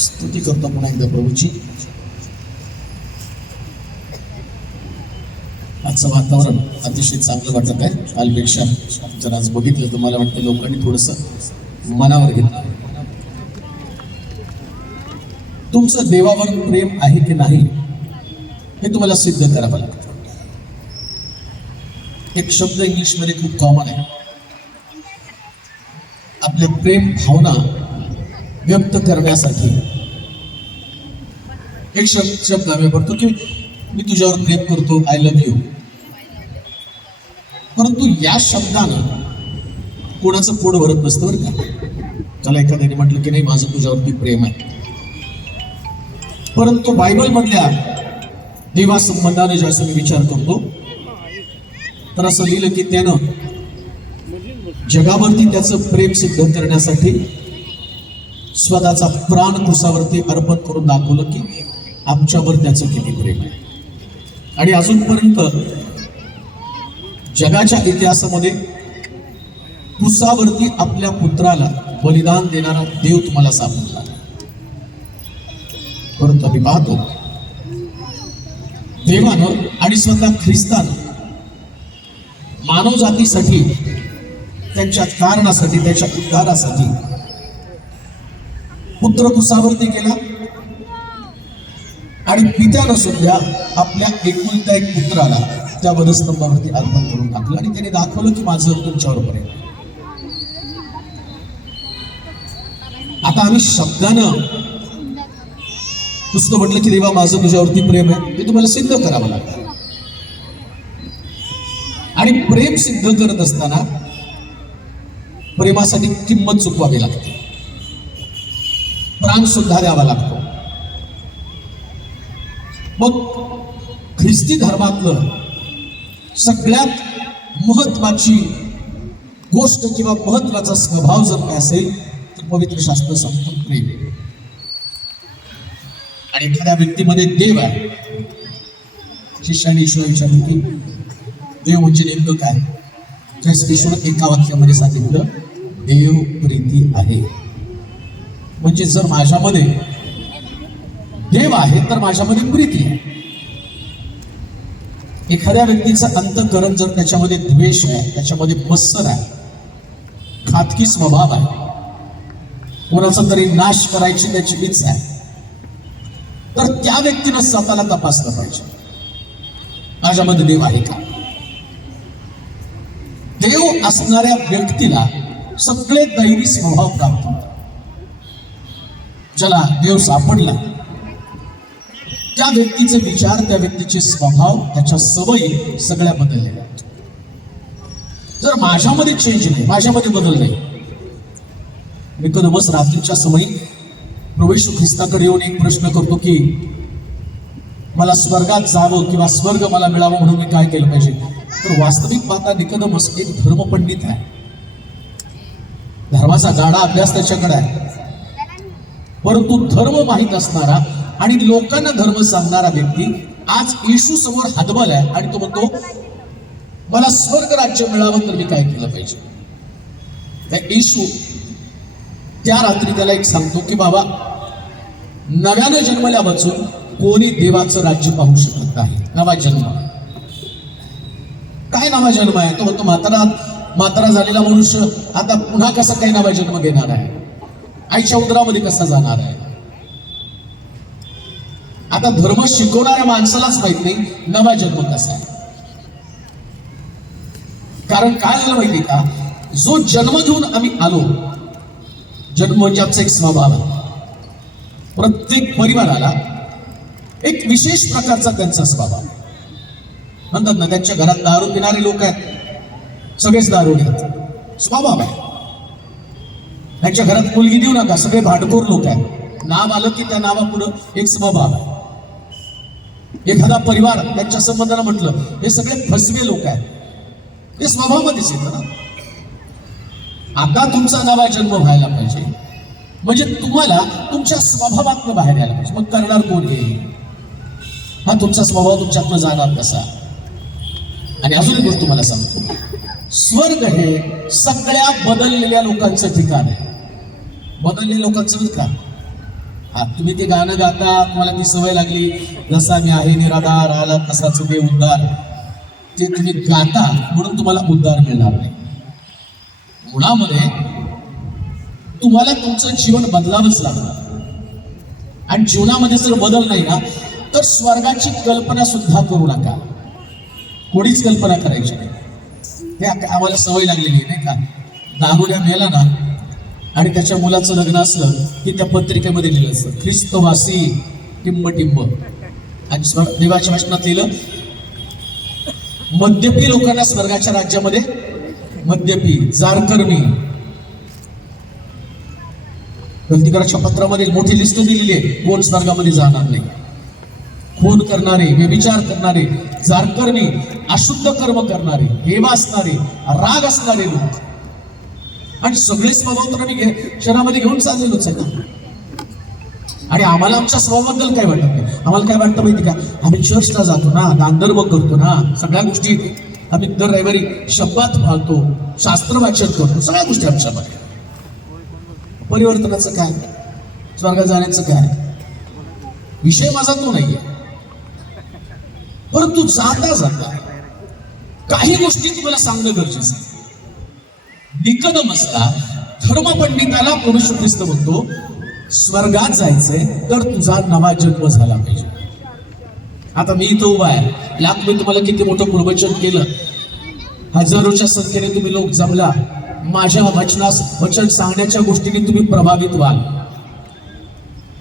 स्तुती करतो पुन्हा एकदा प्रभूची. आजचं वातावरण अतिशय चांगलं वाटत आहे. कालपेक्षा जर आज बघितलं तर मला वाटतं लोकांनी थोडंसं मनावर घेतलं. तुमचं देवावर प्रेम आहे की नाही हे तुम्हाला सिद्ध करावं लागतं. एक शब्द इंग्लिशमध्ये खूप कॉमन आहे. आपल्या प्रेम भावना व्यक्त करण्यासाठी एक शब्द आम्ही वापरतो की मी तुझ्यावर प्रेम करतो, आय लव्ह यू. परंतु या शब्दानं कोणाचं पोट भरत नसतं बरं का. त्याला एखाद्याने म्हटलं की नाही माझं तुझ्यावरती प्रेम आहे, परंतु बायबल मधल्या देवा संबंधाने ज्याचा मी विचार करतो तर असं लिहिलं की त्यानं जगावरती त्याचं प्रेम सिद्ध करण्यासाठी स्वतःचा प्राण क्रुसावरती अर्पण करून दाखवलं की आमच्यावर त्याचं किती प्रेम आहे. आणि अजूनपर्यंत जगाच्या इतिहासामध्ये क्रुसावरती आपल्या पुत्राला बलिदान देणारा देव तुम्हाला सापडला. परंतु आम्ही पाहतो देवानं आणि स्वतः ख्रिस्तानं मानव जातीसाठी, त्यांच्या कारणासाठी, त्याच्या उद्धारासाठी पुत्र क्रुसावरती गेला. आणि पित्यानं सुद्धा आपल्या एकुलत्या एक पुत्राला त्या वधस्तंभावरती अर्पण करून टाकलं आणि त्याने दाखवलं की माझं तुमच्यावर प्रेम. आता आम्ही शब्दानं नुसतं म्हटलं की देवा माझं तुझ्यावरती प्रेम आहे, ते तुम्हाला सिद्ध करावं लागतं. आणि प्रेम सिद्ध करत असताना प्रेमासाठी किंमत चुकवावी लागते, प्राण सुद्धा द्यावा लागतो. मग ख्रिस्ती धर्मातलं सगळ्यात महत्वाची गोष्ट किंवा महत्वाचा स्वभाव जर काय असेल तर पवित्र शास्त्र सांगतं प्रेम. आणि एखाद्या व्यक्तीमध्ये देव आहे. शिष्याने ईश्वर विचारलं की देव म्हणजे नेमकं काय. त्यास ईश्वर एका वाक्यामध्ये सांगितलं देव प्रीती आहे. म्हणजे जर माझ्यामध्ये देव आहे तर माझ्यामध्ये प्रीती आहे. एखाद्या व्यक्तीचं अंतःकरण जर त्याच्यामध्ये द्वेष आहे, त्याच्यामध्ये मत्सर आहे, घातकी स्वभाव आहे, कोणाचा तरी नाश करायची त्याची इच्छा आहे, तर त्या व्यक्तीनं स्वतःला तपासलं पाहिजे माझ्यामध्ये देव आहे का. देव असणाऱ्या व्यक्तीला सगळे दैवी स्वभाव प्राप्त होतात. ज्याला देव सापडला त्या व्यक्तीचे विचार, त्या व्यक्तीचे स्वभाव, त्याच्या सवयी सगळ्या बदललेल्या. जर माझ्यामध्ये चेंज नाही, माझ्यामध्ये बदल नाही, मी कधीच रात्रीच्या समयी प्रभू येशू ख्रिस्ताकडे येऊन एक प्रश्न करतो की मला स्वर्गात जावं किंवा स्वर्ग मला मिळावं म्हणून मी काय केलं पाहिजे. तर वास्तविक पाहता निकोदेमस एक धर्मपंडित आहे, धर्माचा गाढा अभ्यास त्याच्याकडे आहे, परंतु धर्म माहीत असणारा आणि लोकांना धर्म सांगणारा व्यक्ती आज येशू समोर हातबलाय आणि तो म्हणतो मला स्वर्ग राज्य मिळावं तर मी काय केलं पाहिजे. त्या येशू त्या रात्री त्याला एक सांगतो की बाबा नव्यानं जन्मल्या वाचून कोणी देवाचं राज्य पाहू शकत नाही. नवा जन्म काय नवा जन्म आहे. तो म्हणतो म्हातारा झालेला मनुष्य आता पुन्हा कसा काही नवा जन्म घेणार आहे, आईच्या उदरामध्ये कसा जाणार आहे. आता धर्म शिकवणाऱ्या माणसालाच माहित नाही नवा जन्म कसा आहे. कारण काय झालं माहिती का, जो जन्म घेऊन आम्ही आलो, जन्म म्हणजे आमचा एक स्वभाव आहे. प्रत्येक परिवाराला एक विशेष प्रकारचा त्यांचा स्वभाव आहे. म्हणतात ना त्यांच्या घरात दारू पिणारे लोक आहेत, सगळेच दारू घेतात, स्वभाव आहे. त्यांच्या घरात मुलगी देऊ नका, सगळे भांडखोर लोक आहेत, नाव आलं की त्या नावापुढं एक स्वभाव आहे. एखादा परिवार त्यांच्या संबंधाला म्हटलं हे सगळे फसवे लोक आहेत, हे स्वभावामध्येच येतं ना. आता तुमचा नवा जन्म व्हायला पाहिजे म्हणजे तुम्हाला तुमच्या स्वभावातनं बाहेर यायला पाहिजे. मग करणार कोण हे, हा तुमचा स्वभाव तुमच्यातनं जाणार कसा. आणि अजून एक गोष्ट तुम्हाला सांगतो, स्वर्ग हे सगळ्या बदललेल्या लोकांचं ठिकाण आहे. बदललेल्या लोकांचं ठिकाण हा, तुम्ही ते गाणं गाता, तुम्हाला ती सवय लागली, जसा मी आहे निराधार आला तसाच दे उद्धार. ते तुम्ही गाता म्हणून तुम्हाला उद्धार मिळणार नाही. मुळामध्ये तुम्हाला तुमचं जीवन बदलावंच लागणार. आणि जीवनामध्ये जर बदल नाही ना, तर स्वर्गाची कल्पना सुद्धा करू नका. कोणीच कल्पना करायची नाही. ते आम्हाला सवय लागलेली नाही का, दारुड्या मेला ना आणि त्याच्या मुलाचं लग्न असलं की त्या पत्रिकेमध्ये लिहिलं असतं ख्रिस्तवासी टिंब टिंब. आणि देवाच्या वचनात लिहिलं मद्यपी लोकांना स्वर्गाच्या राज्यामध्ये, मद्यपी जारकर्मी, गलतीकराच्या पत्रामध्ये मोठी लिस्ट दिलेली आहे कोण स्वर्गामध्ये जाणार नाही. खून करणारे, व्यभिचार करणारे, जारकर्मी, अशुद्ध कर्म करणारे, हेवा असणारे, राग असणारे लोक. आणि सगळे स्वभाव तर आम्ही शहरामध्ये घेऊन चाललेलोच आहे ना. आणि आम्हाला आमच्या स्वभावाबद्दल काय वाटत नाही. आम्हाला काय वाटतं माहिती का, आम्ही चर्चला जातो ना, दानधर्म करतो ना, सगळ्या गोष्टी आम्ही दर रविवारी शब्दात पाळतो, शास्त्र वाचन करतो, सगळ्या गोष्टी आमच्यामध्ये. परिवर्तनाचं काय, स्वर्गात जाण्याचं काय विषय माझा तो नाहीये. परंतु जाता जाता काही गोष्टी तुम्हाला सांगणं गरजेचं आहे. निकदमसला धर्मपंडिताला प्रभू येशू ख्रिस्त म्हणतो स्वर्गात जायचंय तर तुझा नवा जन्म झाला पाहिजे. आता मी इथं उभा आहे, मी तुम्हाला किती मोठं प्रवचन केलं, हजारोच्या संख्येने तुम्ही लोक जमला, माझ्या वचन सांगण्याच्या गोष्टीने तुम्ही प्रभावित व्हाल,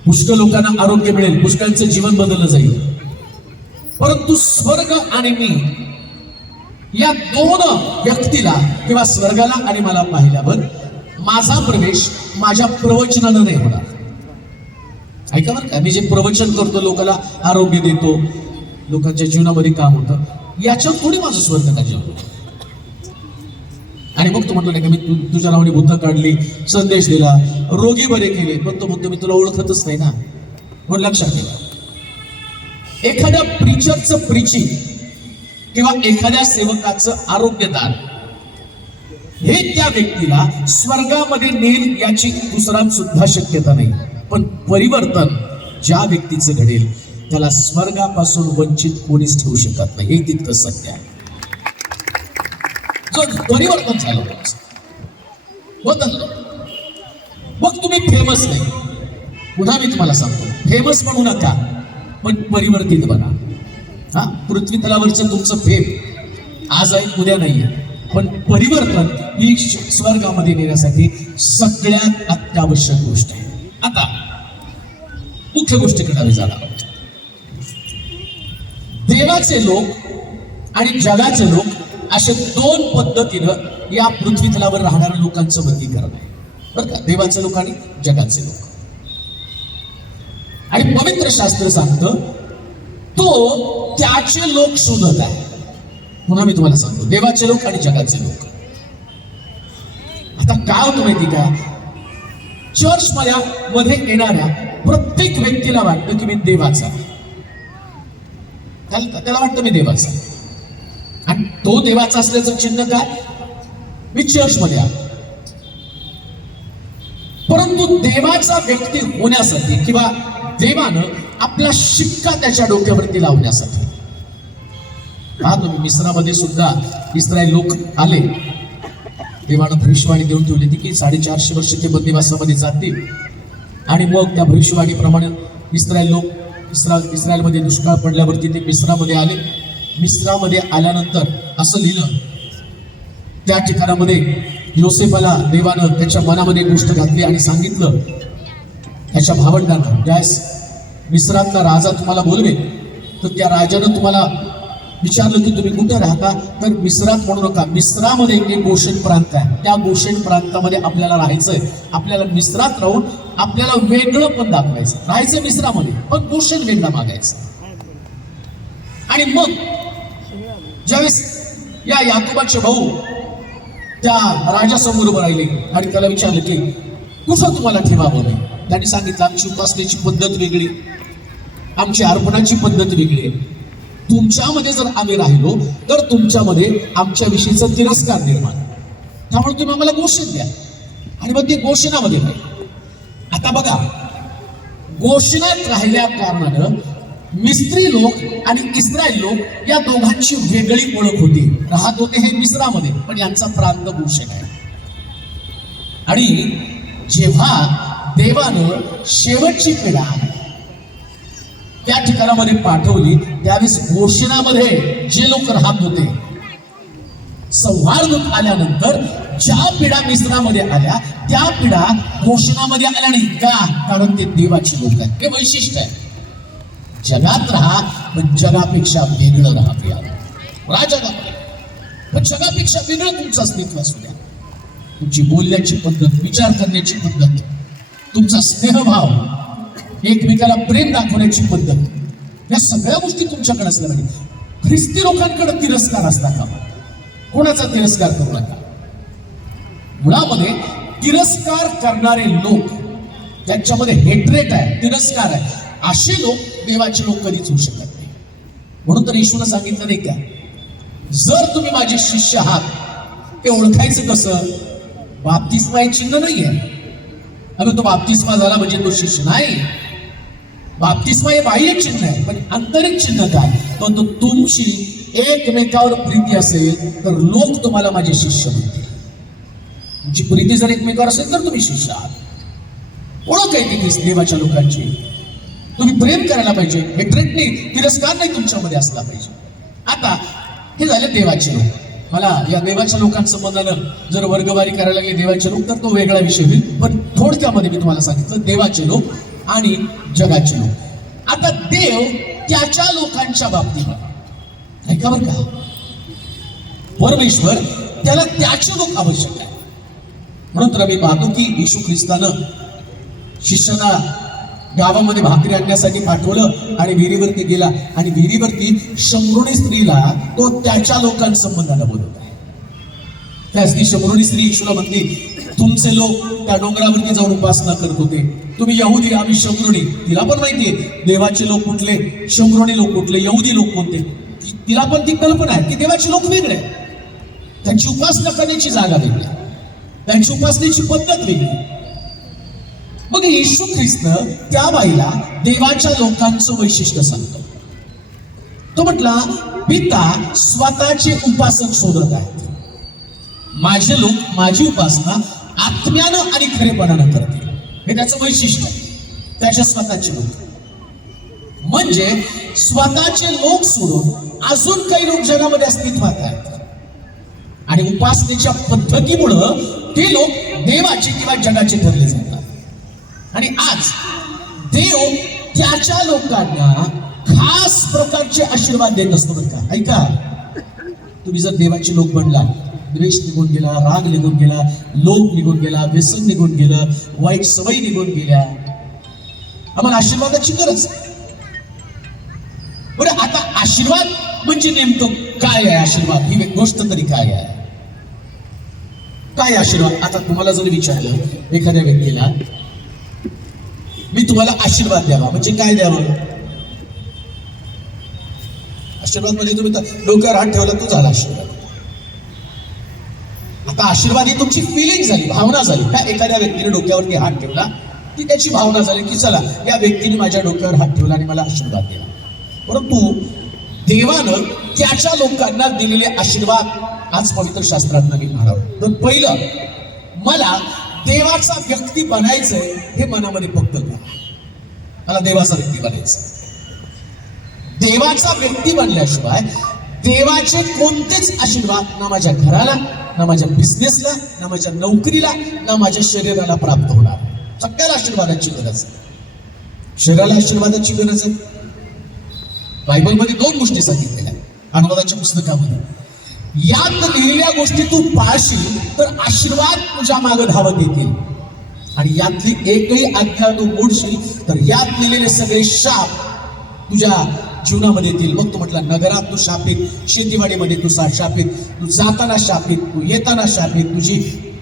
पुष्कळ लोकांना आरोग्य मिळेल, पुष्कळांचं जीवन बदललं जाईल. परंतु स्वर्ग आणि मी या दोन व्यक्तीला किंवा स्वर्गाला आणि मला पाहिल्यावर माझा प्रवेश माझ्या प्रवचनानं नाही होणार. ऐका बरं का, मी जे प्रवचन करतो, लोकांना आरोग्य देतो, लोकांच्या जीवनामध्ये काम होतं, याच्यावर थोडी माझं स्वर्ग राज्य होतं. आणि मग तो म्हणतो नाही का, मी तुझ्या नावाने भूतं काढली, संदेश दिला, रोगी बरे केले, पण तो म्हणतो मी तुला ओळखतच नाही ना. म्हणून लक्षात ठेवा, एखाद्या प्रीचरचं प्रीचिंग किंवा एखाद्या सेवकाचं आरोग्यदान हे त्या व्यक्तीला स्वर्गामध्ये नेल याची दुसरात सुद्धा शक्यता नाही. पण परिवर्तन ज्या व्यक्तीचं घडेल त्याला स्वर्गापासून वंचित कोणीच ठेवू शकत नाही. हे तितकं सत्य आहे. जर परिवर्तन झालं, बदललं, मग तुम्ही फेमस नाही. पुन्हा मी तुम्हाला सांगतो, फेमस म्हणू नका, पण परिवर्तित बना. हा, पृथ्वी तलावरचं तुमचं फेम आज आहे उद्या नाहीये, पण परिवर्तन ही स्वर्गामध्ये नेण्यासाठी सगळ्यात अत्यावश्यक गोष्ट आहे. आता मुख्य गोष्टीकडे आम्ही जाणार आहोत. देवाचे लोक आणि जगाचे लोक अशा दोन पद्धतीनं या पृथ्वी तलावर राहणाऱ्या लोकांचं वर्गीकरण आहे बरं का, देवाचे लोक आणि जगाचे लोक. आणि पवित्र शास्त्र सांगतं तो त्याचे लोक शोधत आहे. पुन्हा मी तुम्हाला सांगतो, देवाचे लोक आणि जगाचे लोक. आता काय होतं माहिती का, चर्च मध्ये येणाऱ्या प्रत्येक व्यक्तीला वाटतं की मी देवाचा, त्याला वाटतं मी देवाचा, आणि तो देवाचा असल्याचं चिन्ह काय, मी चर्च मध्ये आलो. परंतु देवाचा व्यक्ती होण्यासाठी किंवा देवानं आपला शिक्का त्याच्या डोक्यावरती लावण्यासाठी, हा तुम्ही मिस्रामध्ये सुद्धा इस्रायल लोक आले, देवानं भविष्यवाणी देऊन ठेवली होती की 450 वर्ष ते बंदिवासामध्ये जातील. आणि मग त्या भविष्यवाणीप्रमाणे इस्रायल लोक इस्रायलमध्ये दुष्काळ पडल्यावरती ते मिस्रामध्ये आले. मिस्रामध्ये आल्यानंतर असं लिहिलं त्या ठिकाणामध्ये, योसेफाला देवानं त्याच्या मनामध्ये गोष्ट घातली आणि सांगितलं त्याच्या भावंडांना, ज्यास मिस्रातला राजा तुम्हाला बोलवे तर त्या राजानं तुम्हाला विचारलं की तुम्ही कुठे राहता, तर मिस्रात म्हणू नका, मिस्रामध्ये एक गोशेन प्रांत आहे, त्या गोशेन प्रांतामध्ये आपल्याला राहायचंय. आपल्याला मिस्रात राहून आपल्याला वेगळं पण दाखवायचं, राहायचं मिस्रामध्ये पण गोशेन वेगळा मागायचं. आणि मग ज्यावेळेस या याकोबाचे भाऊ त्या राजासमोर उभं राहिले आणि त्याला विचारलं की कुठं तुम्हाला ठेवावं नाही, त्यांनी सांगितलं आमची उपासनेची पद्धत वेगळी, आमची अर्पणाची पद्धत वेगळी आहे. तुमच्यामध्ये जर आम्ही राहिलो तर तुमच्यामध्ये आमच्याविषयीचा तिरस्कार निर्माण, त्यामुळे तुम्ही आम्हाला गोषण द्या. आणि मग ते गोषणामध्ये राहील. आता बघा, घोषणात राहिल्या कारणानं मिस्री लोक आणि इस्रायल लोक या दोघांची वेगळी ओळख होती. राहत होते हे मिस्रामध्ये, पण यांचा प्रांत घोषण आहे. आणि जेव्हा देवानं शेवटची पिढा त्या ठिकाणामध्ये पाठवली, त्यावेळेस घोषणामध्ये जे लोक राहत होते, संहार आल्यानंतर ज्या पिढा मिस्रामध्ये आल्या त्या पिढा घोषणामध्ये आल्या नाही का? कारण ते देवाची लोक आहेत. हे वैशिष्ट्य आहे. जगात राहा पण जगापेक्षा वेगळं राहा. राजगामध्ये पण जगापेक्षा वेगळं तुमचं अस्तित्व असू द्या. तुमची बोलण्याची पद्धत, विचार करण्याची पद्धत, तुमचा स्नेहभाव, एकमेकाला प्रेम दाखवण्याची पद्धत, या सगळ्या गोष्टी तुमच्याकडे असल्या पाहिजे. ख्रिस्ती लोकांकडे तिरस्कार असता का? कोणाचा तिरस्कार करू नका. मुळामध्ये तिरस्कार करणारे लोक, त्यांच्यामध्ये हेट्रेट आहे, तिरस्कार आहे, असे लोक देवाचे लोक कधीच होऊ शकत नाही. म्हणून तर येशूने सांगितलं नाही का, जर तुम्ही माझे शिष्य आहात, ते ओळखायचं कसं? बाप्तिस्मा हे चिन्ह नाही आहे. अगं तो बाप्तिस्मा झाला म्हणजे तो शिष्य नाही. बाप्तिस्मा हे बाह्य चिन्ह आहे, पण आंतरिक चिन्ह काय? तो तुमची एकमेकावर प्रीती असेल तर लोक तुम्हाला माझे शिष्य म्हणतील. तुमची प्रीती जर एकमेकावर असेल तर तुम्ही शिष्य आहात. ओळख आहे ती देवाच्या लोकांची. तुम्ही प्रेम करायला पाहिजे, हेट्रेट नाही, तिरस्कार नाही तुमच्यामध्ये असला पाहिजे. आता हे झाले देवाचे लोक. मला या देवाच्या लोकांसंबंधानं जर वर्गवारी करायला लागली देवाचे लोक तर तो वेगळा विषय होईल, पण थोडक्यामध्ये मी तुम्हाला सांगितलं देवाचे लोक आणि जगाचे लोक. आता देव त्याच्या लोकांच्या बाबतीत ऐका बरं का, परमेश्वर त्याला त्याचे लोक आवश्यक आहे. म्हणून तर आम्ही पाहतो की येशू ख्रिस्तानं शिष्याला गावामध्ये भाकरी आणण्यासाठी पाठवलं आणि विहिरीवरती गेला, आणि विहिरीवरती शंभरुणी स्त्रीला तो त्याच्या लोकांसंबंधाला बोलवत आहे. त्याच ती शंभरुणी स्त्री येशूला म्हणली, तुमचे लोक त्या डोंगरावरती जाऊन उपासना करत होते, तुम्ही यहुदी, आम्ही शंभरुणी. तिला पण माहितीये देवाचे लोक कुठले, शंभरुणी लोक कुठले, यहुदी लोक कोणते. तिला पण ती कल्पना आहे की देवाचे लोक वेगळे, त्यांची उपासना करण्याची जागा वेगळी, त्यांची उपासनेची पद्धत वेगळी. मग येशू ख्रिस्त त्या बाईला देवाच्या लोकांचं वैशिष्ट्य सांगतो. तो म्हटला, पिता स्वतःचे उपासक शोधत आहेत, माझे लोक माझी उपासना आत्म्यानं आणि खरेपणानं करतील. हे त्याचं वैशिष्ट्य आहे, त्याच्या स्वतःचे लोक. म्हणजे स्वतःचे लोक सोडून अजून काही लोक जगामध्ये अस्तित्वात आहेत, आणि उपासनेच्या पद्धतीमुळं ते लोक देवाचे किंवा जगाचे ठरले जातात. आणि आज देव त्याच्या लोकांना खास प्रकारचे आशीर्वाद देत असतो. बरं का, ऐका, तुम्ही जर देवाचे लोक बनला, द्वेष निघून गेला, राग निघून गेला, लोभ निघून गेला, व्यसन निघून गेलं, वाईट सवयी निघून गेल्या, आम्हाला आशीर्वादाची गरज. बरं, आता आशीर्वाद म्हणजे नेमकं काय आहे? आशीर्वाद ही गोष्ट तरी काय आहे? काय आशीर्वाद? आता तुम्हाला जर विचारलं एखाद्या व्यक्तीला, मी तुम्हाला आशीर्वाद द्यावा म्हणजे काय द्यावं? आशीर्वाद म्हणजे तुम्ही डोक्यावर हात ठेवला तो झाला आशीर्वाद. आता आशीर्वाद ही तुमची फिलिंग झाली, भावना झाली. त्या एखाद्या व्यक्तीने डोक्यावरती हात ठेवला ती त्याची भावना झाली की चला या व्यक्तीने माझ्या डोक्यावर हात ठेवला आणि मला आशीर्वाद दिला. परंतु देवानं त्याच्या लोकांना दिलेले आशीर्वाद आज पवित्र शास्त्रात मी म्हणावं तर पहिलं, मला देवाचा व्यक्ती बनायचंय हे मनामध्ये फक्त घ्या. मला देवाचा व्यक्ती बनायचं. देवाचा व्यक्ती बनल्याशिवाय देवाचे कोणतेच आशीर्वाद ना माझ्या घराला, ना माझ्या बिझनेसला, ना माझ्या नोकरीला, ना माझ्या शरीराला प्राप्त होणार. सगळ्याला आशीर्वादाची गरज आहे. शरीराला आशीर्वादाची गरज आहे. बायबलमध्ये 2 गोष्टी सांगितलेल्या अनुवादाच्या पुस्तकामध्ये. यात लिहिलेल्या गोष्टी तू पाळशील तर आशीर्वाद तुझ्या मागे धावत येतील, आणि यातली एकही आज्ञा तू मोडशील तर यात लिहिलेले सगळे शाप तुझ्या जीवनामध्ये येतील. मग तू म्हटला, नगरात तू शापित, शेतीवाडीमध्ये तू शापित, तू जाताना शापित, तू येताना शापित, तुझी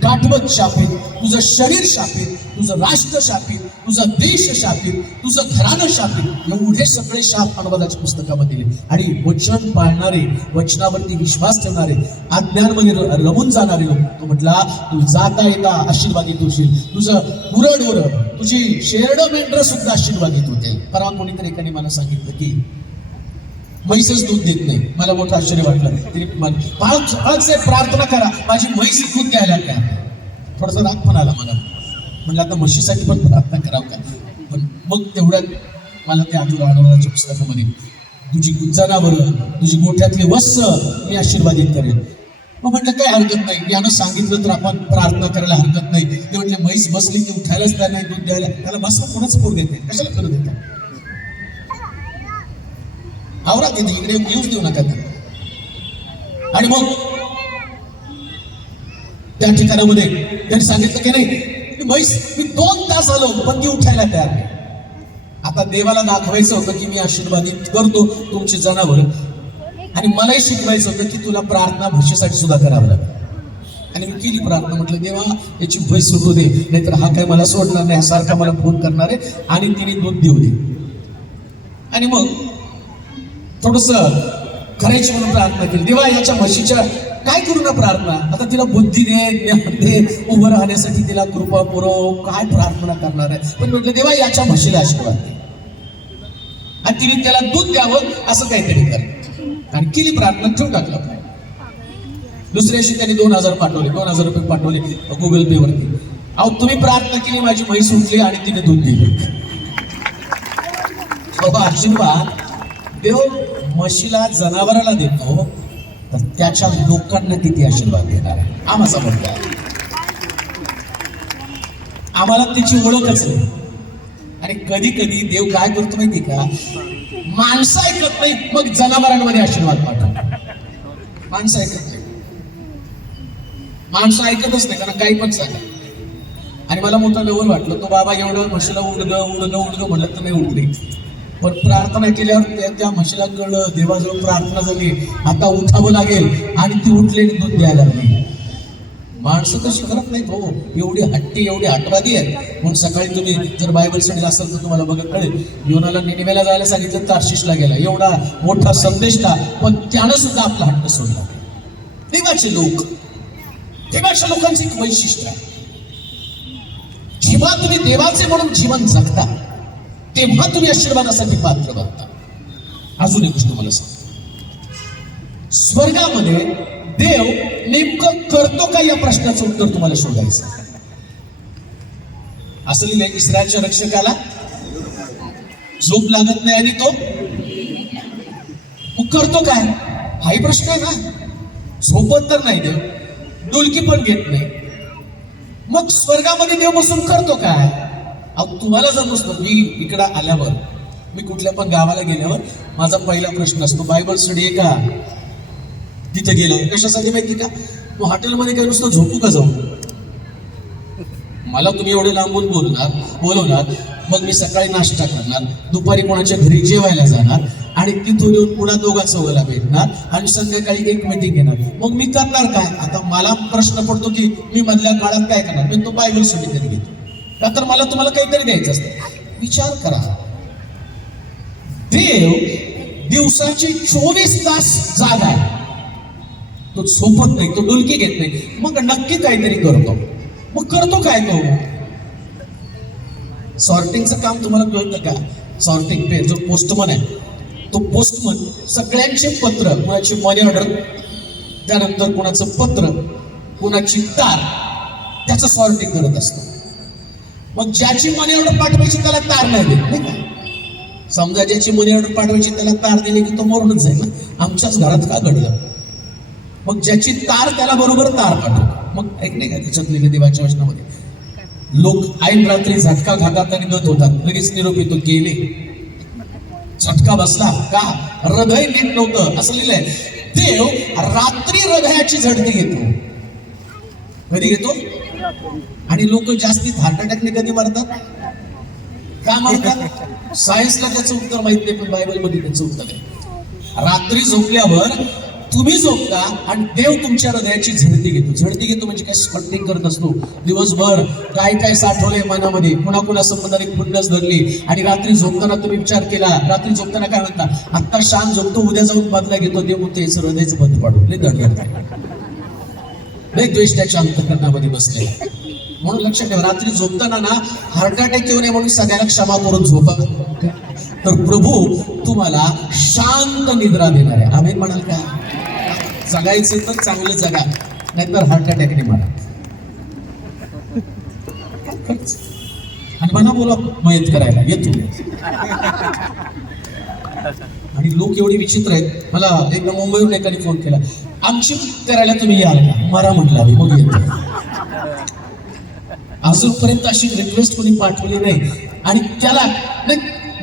गाठवत शापित, तुझं शरीर शापित, तुझं राष्ट्र शापित, तुझा देश शापित, तुझं घराणं शापित, एवढे सगळे शाप अनुवादाच्या पुस्तकामध्ये दिले. आणि वचन पाळणारे, वचनावरती विश्वास ठेवणारे, आज्ञांमध्ये रमून जाणारे लोक, तो म्हटला तू जाता येता आशीर्वादित होशील, तुझं गुरढोर, तुझी शेरडं मेंढरं सुद्धा आशीर्वादित होतील. परवा कोणीतरी एकाने मला सांगितलं की म्हैसच दूध देत नाही. मला मोठं आश्चर्य वाटलं. तरी प्रार्थना करा माझी म्हैस दूध द्यायला काय. थोडासा राग पण आला मला. म्हणलं आता म्हशीसाठी पण प्रार्थना करावं का. पण मग तेवढ्यात मला त्या अनुवादाच्या पुस्तकामध्ये तुझी जनावरं, तुझी गोठ्यातले वस्स मी आशीर्वादित करेन. मग म्हटलं काही हरकत नाही, यानं सांगितलं तर आपण प्रार्थना करायला हरकत नाही. ते म्हटले म्हैस बसली की उठायलाच त्या नाही दूध द्यायला, त्याला बसा कोणाच पोर देते, कशाला करत देतात. आवरा तिथे इकडे येऊच देऊ नका. आणि मग त्या ठिकाणामध्ये त्यांनी सांगितलं की नाही म्हैस मी 2 तास आलो पण ती उठायला तयार नाही. आता देवाला दाखवायचं होतं की मी आशीर्वादित करतो तुमची जनावर, आणि मलाही शिकवायचं होतं की तुला प्रार्थना म्हशीसाठी सुद्धा करावं लागेल. आणि मी केली प्रार्थना. म्हटलं देवा याची म्हैस सुटू दे, नाहीतर हा काय मला सोडणार नाही, सारखा मला फोन करणार आहे आणि तिने दूध देऊ दे. आणि मग थोडस करायची म्हणून प्रार्थना केली. देवा याच्या म्हशीच्या काय करू ना प्रार्थना, आता तिला बुद्धी दे, ज्ञान दे, उभं राहण्यासाठी तिला कृपा पुरव, काय प्रार्थना करणार आहे. पण म्हटलं देवा याच्या म्हशीला आशीर्वाद दे आणि तिने त्याला दूध द्यावं असं काहीतरी कर. आणि केली प्रार्थना, ठेवून टाकलं. दुसऱ्या दिवशी त्यांनी 2000 पाठवले, 2000 रुपये पाठवले गुगल पे वरती. अहो तुम्ही प्रार्थना केली, माझी म्हैस उठली आणि तिने दूध दिलं. बाबा आशीर्वाद देव म्हशीला, जनावराला देतो तर त्याच्या लोकांना किती आशीर्वाद देणार आहे हा माझा मुद्दा आहे. आम्हाला त्याची ओळखच आहे. आणि कधी कधी देव काय करतो माहिती का, माणसं ऐकत नाही मग जनावरांमध्ये आशीर्वाद पाठवतो. माणसं ऐकत नाही, माणसं ऐकतच नाही, कारण काही पण सांगा. आणि मला मोठं लेवल वाटलं, तो बाबा एवढं म्हशीला उडग म्हणलं तर नाही उठली. पण प्रार्थना केल्यावर त्या म्हशीला कळलं, देवाजवळ प्रार्थना झाली, आता उठावं लागेल, आणि ती उठली आणि दूध द्यायला लागली. माणसं तशी करत नाहीत हो, एवढी हट्टी, एवढी हटवादी आहे. म्हणून सकाळी तुम्ही जर बायबल स्टडी असेल तर तुम्हाला बघत कळेल, योनाला निनिवेला जायला सांगितलं, तार्शिशला गेला, एवढा मोठा संदेश था, पण त्यानं सुद्धा आपला हट्ट सोडला. देवाचे लोक, देवाच्या लोकांचे एक वैशिष्ट्य आहे, जेव्हा तुम्ही देवाचे म्हणून जीवन जगता तेव्हा तुम्ही आशीर्वादासाठी पात्र बनता. अजून एक गोष्ट मला सांग, स्वर्गामध्ये देव नेमकं करतो का या प्रश्नाचं उत्तर तुम्हाला शोधायचं. असं लिहिलंय, इस्रायलच्या रक्षकाला झोप लागत नाही आणि तो मग करतो काय, हाही प्रश्न आहे ना. झोपत तर नाही देव, डुलकी पण घेत नाही, मग स्वर्गामध्ये देव बसून करतो काय. तुम्हाला जर नसतं, मी इकडं आल्यावर, मी कुठल्या पण गावाला गेल्यावर माझा पहिला प्रश्न असतो, बायबल स्टडी आहे का. तिथे गेलो कशासाठी माहिती का, तू हॉटेलमध्ये काय नुसतं झोपू का जाऊ. मला तुम्ही एवढे लांबून बोलवणार, मग मी सकाळी नाश्ता करणार, दुपारी कोणाच्या घरी जेवायला जाणार, आणि तिथून येऊन पुन्हा दोघा चौघाला भेटणार, आणि संध्याकाळी एक मीटिंग घेणार. मग मी करणार काय. आता मला प्रश्न पडतो की मी मधल्या काळात काय करणार. मी तो बायबल स्टडी तरी घेतो का, तर मला तुम्हाला काहीतरी द्यायचं असतं. विचार करा, देव दिवसाचे 24 तास जागा आहे, तो झोपत नाही, तो डुलकी घेत नाही, मग नक्की काहीतरी करतो. मग करतो काय तो. सॉर्टिंगचं काम तुम्हाला कळतं का. सॉर्टिंग पे जो पोस्टमन आहे, तो पोस्टमन सगळ्यांचे पत्र, कुणाची मनी ऑर्डर, त्यानंतर कुणाचं पत्र, कुणाची तार, त्याचं सॉर्टिंग करत असतो. मग ज्याची मनी ऑर्डर पाठवायची त्याला तार नाही देत, नाही का. समजा ज्याची मनी ऑर्डर पाठवायची त्याला तार दिली की तो मरूनच जाईल ना. आमच्याच घरात का घडलं. मग ज्याची तार त्याला बरोबर तार पाठवतो. मग ऐक नाही का त्याच्यात लिहिलं देवाच्या वचनामध्ये, लोक ऐन रात्री झटका खातात आणि गत होतात, लगेच निरोप येतो गेले. झटका बसला का, हृदय नीट नव्हतं, असं लिहिलंय. देव रात्री हृदयाची झडती घेतो. कधी घेतो. आणि लोक जास्तीत हार्ट अटॅकने कधी मरतात, का मरतात. सायन्सला त्याचं उत्तर माहित नाही, पण बायबल मध्ये त्याचं उत्तर आहे. रात्री झोपल्यावर तुम्ही झोपता आणि देव तुमच्या हृदयाची झडती घेतो. झडती घेतो म्हणजे काय, स्पॉटिंग करत असतो दिवसभर, काय काय साठवलंय मनामध्ये, कुणा संबंधाने खुन्नस धरली, आणि रात्री झोपताना तुम्ही विचार केला, रात्री झोपताना काय म्हणता, आत्ता शांत झोपतो, उद्या जाऊन बदला घेतो, देव म्हणतो याचं हृदयाचं बंद पाडून लय दडगड लय द्वेष त्याच्या अंतःकरणामध्ये बसले. म्हणून लक्षात ठेवा, रात्री झोपताना ना हार्ट अटॅक येऊ नये म्हणून सगळ्यांना क्षमा करून झोपा, तर प्रभू तुम्हाला शांत निद्रा देणार आहे. आम्ही म्हणाल का, जगायचं तर चांगलं जगा, नाहीतर हार्ट अटॅकने मारा. आणि मला बोला मयत करायला येतो. आणि लोक एवढे विचित्र आहेत. मला एकदा मुंबईहून एकाने फोन केला, आमची करायला तुम्ही याल का, मारा म्हटलं आम्ही मग येतो. अजूनपर्यंत अशी रिक्वेस्ट कोणी पाठवली नाही. आणि त्याला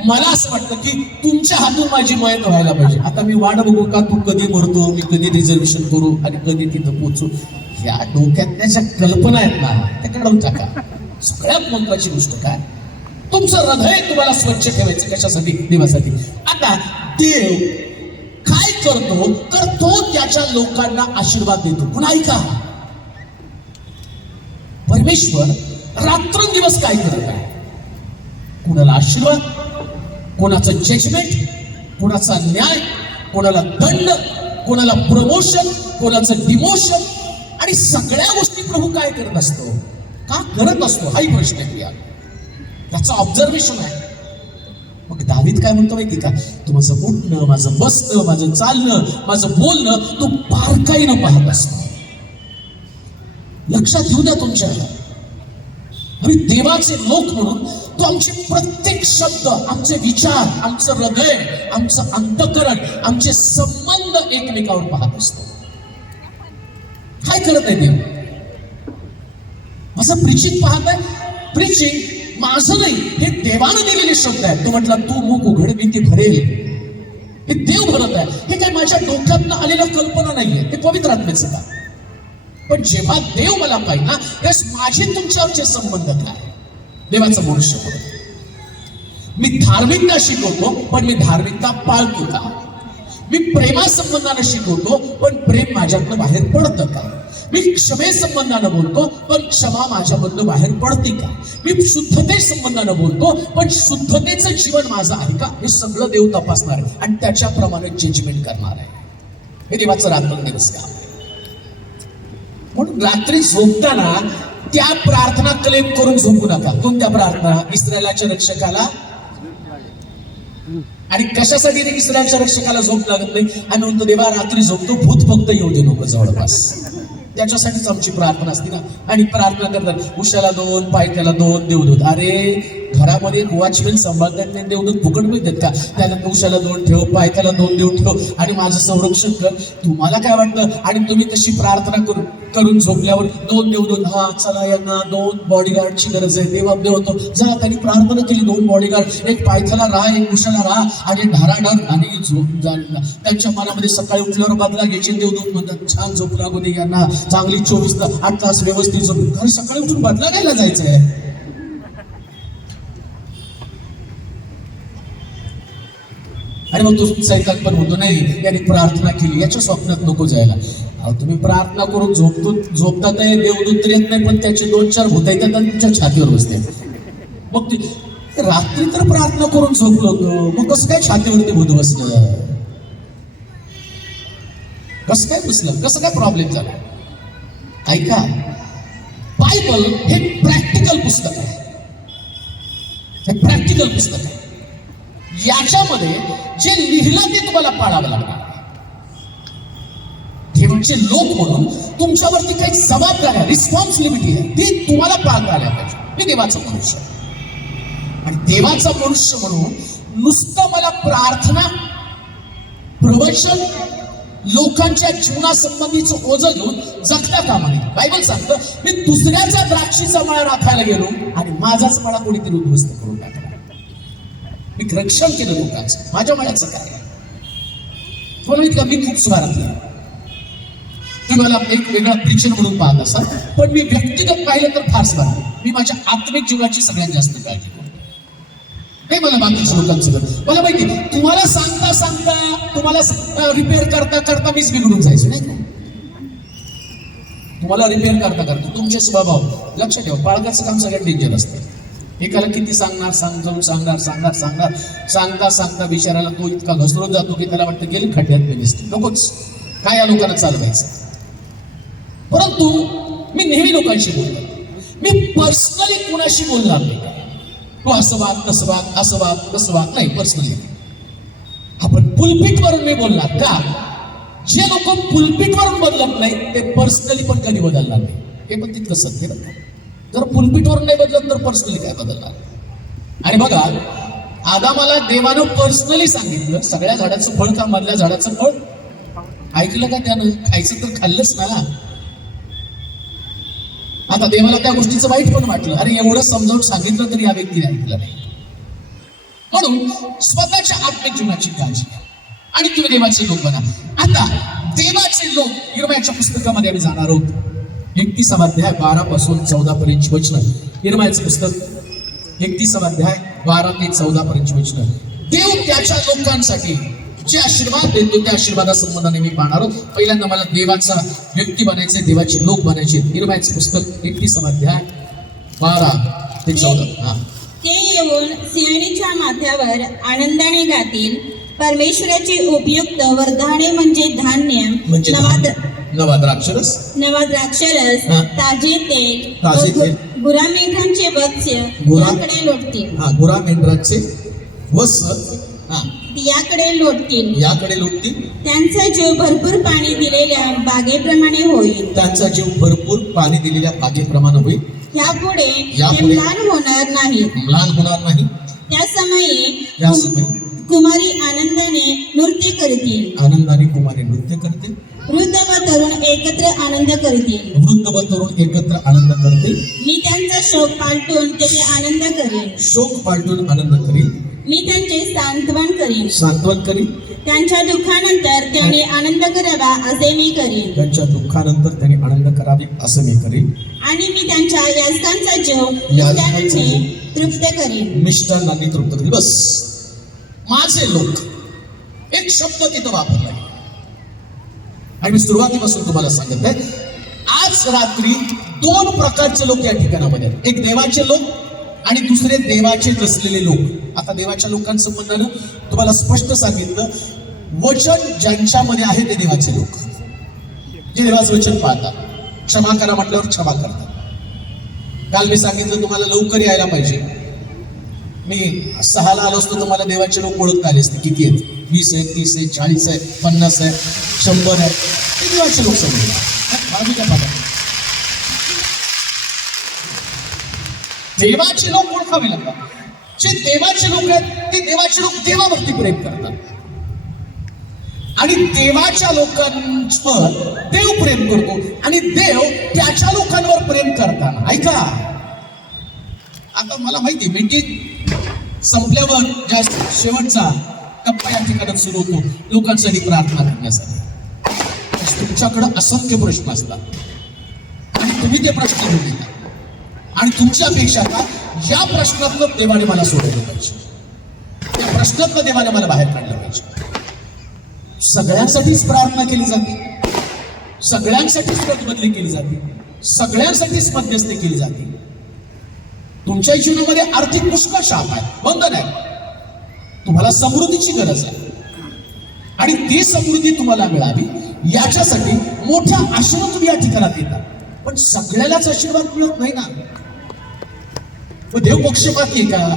मला असं वाटतं की तुमच्या हातून माझी मयत व्हायला पाहिजे. आता मी वाट बघू का, तू कधी मरतो, मी कधी रिझर्वेशन करू आणि कधी तिथं पोहोचू. या डोक्यात त्याच्या कल्पना आहेत ना, त्या काढून टाका. सगळ्यात महत्वाची गोष्ट काय, तुमचं हृदय तुम्हाला स्वच्छ ठेवायचं. कशासाठी? देवासाठी. आता देव काय करतो, तर तो त्याच्या लोकांना आशीर्वाद देतो. पुन्हा ऐका, परमेश्वर रात्रंदिवस काय करत आहे, कुणाला आशीर्वाद, कोणाचं जजमेंट, कोणाचा न्याय, कोणाला दंड, कोणाला प्रमोशन, कोणाचं डिमोशन, आणि सगळ्या गोष्टी प्रभू काय करत असतो, का करत असतो, हाही प्रश्न आहे. त्याचं ऑब्झर्वेशन आहे. मग दावीद काय म्हणतो माहिती का, तू माझं उठणं, माझं बसणं, माझं चालणं, माझं बोलणं तू बारकाईनं पाहत असतो. लक्षात घेऊ द्या तुमच्या, आम्ही देवाचे लोक म्हणून तो आमचे प्रत्येक शब्द, आमचे विचार, आमचं हृदय, आमचं अंतःकरण, आमचे संबंध एकमेकावर पाहत असतो. काय करत आहे देव? माझं प्रीचिंग पाहत आहे. प्रीचिंग माझं नाही, हे देवानं दिलेले शब्द आहेत. तो म्हटला, तू मुख उघड मी ते भरेल. हे देव भरत आहे. हे काही माझ्या डोक्यातनं आलेल्या कल्पना नाहीये, हे पवित्र आत्म्याचं का. पण जेव्हा देव मला पाहिजे ना, तेव्हा माझे तुमच्यावरचे संबंध काय, देवाचं मनुष्य म्हणून मी धार्मिकता शिकवतो, पण मी धार्मिकता पाळतो का? मी प्रेमासंबंधानं शिकवतो, पण प्रेम माझ्यातनं बाहेर पडतं का? मी क्षमे संबंधानं बोलतो, पण क्षमा माझ्यामधनं बाहेर पडते का? मी शुद्धते संबंधानं बोलतो, पण शुद्धतेचं जीवन माझं आहे का? हे सगळं देव तपासणार आहे आणि त्याच्याप्रमाणे जजमेंट करणार आहे. हे देवाचं रात्रंदिवस काम. म्हणून रात्री झोपताना त्या प्रार्थना क्लेम करून झोपू नका. कोणत्या प्रार्थना? इस्रायलाच्या रक्षकाला. आणि कशासाठी इस्रायलच्या रक्षकाला झोप लागत नाही? आम्ही म्हणतो देवा रात्री झोपतो, भूत फक्त येऊ दे नको जवळपास. त्याच्यासाठीच आमची प्रार्थना असते ना. आणि प्रार्थना करतात, उशाला 2, पायथ्याला 2 देवदूत. अरे घरामध्ये वॉचमॅन सांभाळतात नाही, देवदूत फुकट मिळतात का? त्याला उशाला 2 ठेव, पायथ्याला 2 देव ठेव आणि माझं संरक्षण कर. तुम्हाला काय वाटतं? आणि तुम्ही तशी प्रार्थना करून झोपल्यावर 2 देवदूत, हा चला यांना 2 बॉडीगार्डची गरज आहे. देव होतो, जरा त्यांनी प्रार्थना केली, 2 बॉडीगार्ड, एक पायथ्याला राहा, एक उशाला राहा, आणि ढाराढार आणि झोप झाला. त्यांच्या मनामध्ये सकाळी उठल्यावर बदला घ्यायचे. देवदूत म्हणतात, छान झोप लागू दे यांना, चांगली 24 तास 8 तास व्यवस्थित झोप. कारण सकाळी उठून बदला घ्यायला जायचंय. आणि मग तो सैतान पण म्हणतो, नाही याने प्रार्थना केली, याच्या स्वप्नात नको जायला. अहो तुम्ही प्रार्थना करून झोपतात, देवदूत तर येत नाही, पण त्याचे 2-4 भूत येतात आणि तुमच्या छातीवर बसते. मग रात्री तर प्रार्थना करून झोपलो होतो, मग कसं काय छातीवरती भूत बसलं? कसं काय बसलं? कसं काय प्रॉब्लेम झाला? ऐका, बायबल हे प्रॅक्टिकल पुस्तक आहे. हे प्रॅक्टिकल पुस्तक आहे. याच्यामध्ये जे लिहिलं ते तुम्हाला पाळावं लागणार. देवाचे लोक म्हणून तुमच्यावरती काही जबाबदारी आहे, रिस्पॉन्सिबिलिटी आहे, ती तुम्हाला पाळता आल्या पाहिजे. मी देवाचा मनुष्य, आणि देवाचा मनुष्य म्हणून नुसतं मला प्रार्थना, प्रवचन, लोकांच्या जीवनासंबंधीचं ओझं घेऊन जगता कामा नये. बायबल सांगतं, मी दुसऱ्याचा द्राक्षीचा मळा राखायला गेलो आणि माझाच मळा कोणीतरी उद्ध्वस्त करून टाकला. मी रक्षण केलं लोकांचं, माझ्या मळ्याचं काय? मी खूप सुधारत नाही. तुम्ही मला एक वेगळा प्रीचर म्हणून पाहत असाल, पण मी व्यक्तिगत पाहिलं तर फार सुधारतो. मी माझ्या आत्मिक जीवनाची सगळ्यात जास्त काळजी करतो. नाही मला बाकीच्या लोकांचं घर मला माहिती. तुम्हाला सांगता सांगता तुम्हाला रिपेअर करता करता मीच बिघडून जायचं नाही का? तुम्हाला रिपेअर करता करता तुमचे स्वभाव लक्षात ठेवा. पाळगाचं काम सगळ्यात डेंजर असतं. एकाला किती सांगणार समजावून सांगणार सांगणार सांगणार सांगता सांगता बिचाराला तो इतका घसरून जातो की त्याला वाटतं गेली खड्ड्यात दिसते. नकोच काय या लोकांना चालवायचं. परंतु मी नेहमी लोकांशी बोलतो. मी पर्सनली कुणाशी बोलणार नाही. तू असं वाग तसं वाग असं वाग तसं वाग नाही. पर्सनली आपण पुलपीट वरून मी बोलणार का? जे लोक पुलपीट वरून बदलत नाही ते पर्सनली पण कधी बदलणार नाही. हे पण तितकं सत्य बघा. जर पुलपीट वरून नाही बदलत तर पर्सनली काय बदलणार. आणि बघा आदामाला देवानं पर्सनली सांगितलं सगळ्या झाडाचं फळ का मधल्या झाडाचं फळ ऐकलं का त्यानं? खायचं तर खाल्लंच ना. आता देवाला त्या गोष्टीचं वाईट पण वाटलं. अरे एवढं समजावून सांगितलं तरी या व्यक्तीने ऐकलं नाही. म्हणून स्वतःच्या आत्मिक जीवनाची काळजी घ्या आणि तुम्ही देवाचे लोक बना. आता देवाचे लोक यिर्मयाच्या पुस्तकामध्ये आम्ही जाणार आहोत. 31 अध्याय 12 पासून 14 पर्यंत वचन. यिर्मयाचं पुस्तक 31 अध्याय 12 ते 14 पर्यंत वचन. देव त्याच्या लोकांसाठी जे आशीर्वाद देतो त्या आशीर्वादासंबंधाने मी पाहणार आहोत. पहिल्यांदा मला देवाचा व्यक्ती बनायचे, देवाचे लोक बनायचे. यिर्मयाचं पुस्तक 31 अध्याय 12 ते 14. ते येऊन सियोनीच्या माथ्यावर आनंदाने गातील. परमेश्वराचे उपयुक्त वरदाने म्हणजे धान्य, नवा द्राक्षरस, ताजे तेल, गुरा मेंढरांचे वत्स्य याकडे लोटतील. गुरा मेंढरांचे वत्स्य याकडे लोटतील. त्यांचा जीव भरपूर पाणी दिलेल्या बागेप्रमाणे होईल. त्यांचा जीव भरपूर पाणी दिलेल्या बागेप्रमाणे होईल. यापुढे लहान होणार नाही. त्या समयी कुमारी आनंदाने नृत्य करतील. वृद्ध व तरुण एकत्र आनंद करतील. मी त्यांचा शोक पालटून त्याचे आनंद करीन. मी त्यांचे सांत्वन करीन. त्यांच्या दुःखानंतर त्यांनी आनंद करावा असे मी करीन. आणि मी त्यांच्या याचकांचा जीव मिष्टांनाने तृप्त करीन. बस माझे लोक एक शब्द तिथं वापरला आहे आणि मी सुरुवातीपासून तुम्हाला सांगत आहे. आज रात्री 2 प्रकारचे लोक या ठिकाणामध्ये आहेत. एक देवाचे लोक आणि दुसरे देवाचे नसलेले लोक. आता देवाच्या लोकांसंबंधानं तुम्हाला स्पष्ट सांगितलं. वचन ज्यांच्यामध्ये आहे ते देवाचे लोक, जे देवाचं वचन पाहतात. क्षमा करा म्हटल्यावर क्षमा करतात. काल मी सांगितलं तुम्हाला लवकर यायला पाहिजे. मी 6ला आलो असतो तुम्हाला देवाचे लोक ओळखता आले असते. किती आहेत? 20 आहे, 30 आहे, 40 आहे, 50 आहे, 100 आहे. ते देवाचे लोक समजले. देवाचे लोक ओळखावे लागतात. जे देवाचे लोक आहेत ते देवाचे लोक देवावरती प्रेम करतात आणि देवाच्या लोकांवर देव प्रेम करतो आणि देव त्याच्या लोकांवर प्रेम करताना. ऐका आता मला माहिती मीटिंग संपल्यावर ज्या शेवटचा टप्पा या ठिकाणी सुरू होतो लोकांसाठी प्रार्थना करण्यासाठी. तुमच्याकडे असंख्य प्रश्न असतात आणि तुम्ही ते प्रश्न घेऊन येता आणि तुमची अपेक्षा का या प्रश्नातलं देवाने मला सोडवलं पाहिजे, त्या प्रश्नातलं देवाने मला बाहेर काढलं पाहिजे. सगळ्यांसाठीच प्रार्थना केली जाते, सगळ्यांसाठीच बदली केली जाते, सगळ्यांसाठीच मध्यस्थी केली जाते. तुमच्या जीवनामध्ये आर्थिक पुष्कळ शाप आहे, बंधन आहे. तुम्हाला समृद्धीची गरज आहे आणि ती समृद्धी तुम्हाला मिळावी याच्यासाठी मोठ्या आशेने तुम्ही या ठिकाणात येता. पण सगळ्यालाच आशीर्वाद मिळत नाही ना. देव पक्षपाती आहे का?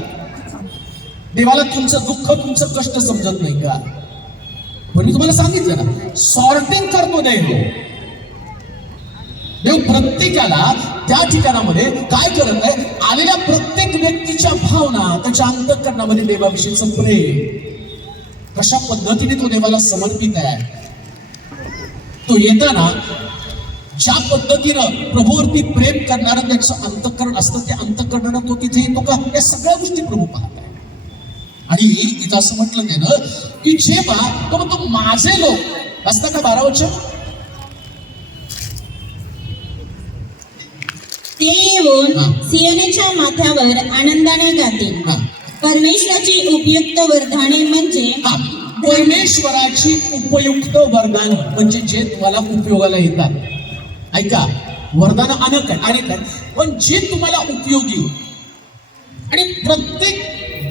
देवाला तुमचं दुःख तुमचं कष्ट समजत नाही का? पण मी तुम्हाला सांगितलं ना, सॉर्टिंग करतो देव. देव प्रत्येकाला त्या ठिकाणामध्ये काय करत आहे, आलेल्या प्रत्येक व्यक्तीच्या भावना त्याच्या अंतःकरणामध्ये देवाविषयीचं प्रेम कशा पद्धतीने तो देवाला समर्पित आहे. तो येताना ज्या पद्धतीनं प्रभूवरती प्रेम करणारं त्याचं अंतःकरण असतं त्या अंतःकरणानं तो तिथे येतो का, या सगळ्या गोष्टी प्रभू पाहत आहे. आणि इथं असं म्हटलं गेलं की जेव्हा तो म्हणतो माझे लोक असतं का 12 वचन, ते येऊन सियोनीच्या माथ्यावर आनंदाने गातील. परमेश्वराची उपयुक्त वरदाने म्हणजे हा, परमेश्वराची उपयुक्त वरदान म्हणजे जे तुम्हाला उपयोगाला येतात. ऐका, वरदान अनेक आहेत, पण जे तुम्हाला उपयोगी आणि प्रत्येक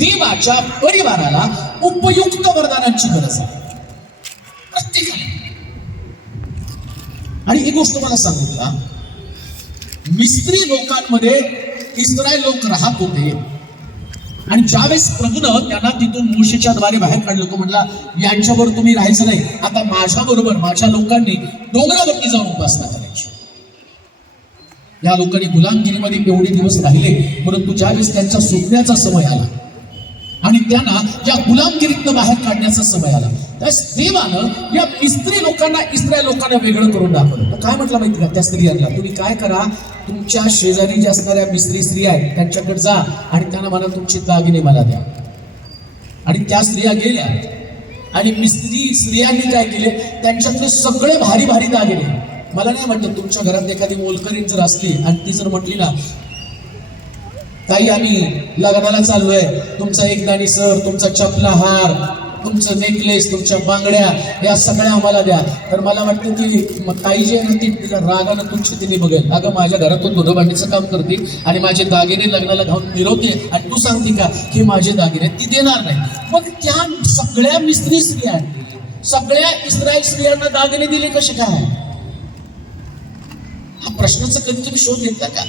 देवाच्या परिवाराला उपयुक्त वरदानांची गरज आहे प्रत्येकाला. आणि एक गोष्ट मला सांगू का, मिस्त्री लोकांमध्ये इस्रायल लोक राहत होते आणि ज्यावेळेस प्रभूनं त्यांना तिथून मोशेच्या द्वारे बाहेर काढलं, तो म्हणला यांच्यावर तुम्ही राहायचं नाही, आता माझ्या बरोबर माझ्या लोकांनी डोंगरावरती जाऊन उपासना करायची. या लोकांनी गुलामगिरीमध्ये एवढे दिवस राहिले, परंतु ज्यावेळेस त्यांचा सुटण्याचा समय आला आणि त्यांना या गुलामगिरीतनं बाहेर काढण्याचा समय आला, त्यास देवानं या मिस्त्री लोकांना इस्रायल लोकांना वेगळं करून दाखवलं. तर काय म्हटलं माहिती का त्या स्त्रियांना, तुम्ही काय करा, तुमच्या शेजारी ज्या असणाऱ्या मिस्त्री स्त्रिया आहेत त्यांच्याकडे जा आणि त्यांना म्हणा तुमचे दागिने मला द्या. आणि त्या स्त्रिया गेल्या आणि मिस्त्री स्त्रियांनी काय केले, त्यांच्यातले सगळे भारी भारी दागिने. मला नाही वाटत तुमच्या घरात एखादी मोलकरीण जर असली आणि ती जर म्हटली ना, ताई आम्ही लग्नाला चाललोय, तुमचा एकदाणी सर, तुमचा चपला हार, तुमचं नेकलेस, तुमच्या बांगड्या या सगळ्या आम्हाला द्या, तर मला वाटतं की ताई जी आहे ना ती तिला रागानं तुच्छतेने बघेल. अगं माझ्या घरातून धुणं भांडीचं काम करते आणि माझे दागिने लग्नाला घालून फिरवते आणि तू सांगते का की माझे दागिने ती देणार नाही. मग त्या सगळ्या मिस्त्री स्त्रियांनी सगळ्या इस्रायल स्त्रियांना दागिने दिले कसे काय? हा प्रश्नाचा कधी तुम्ही शोध घेतला का?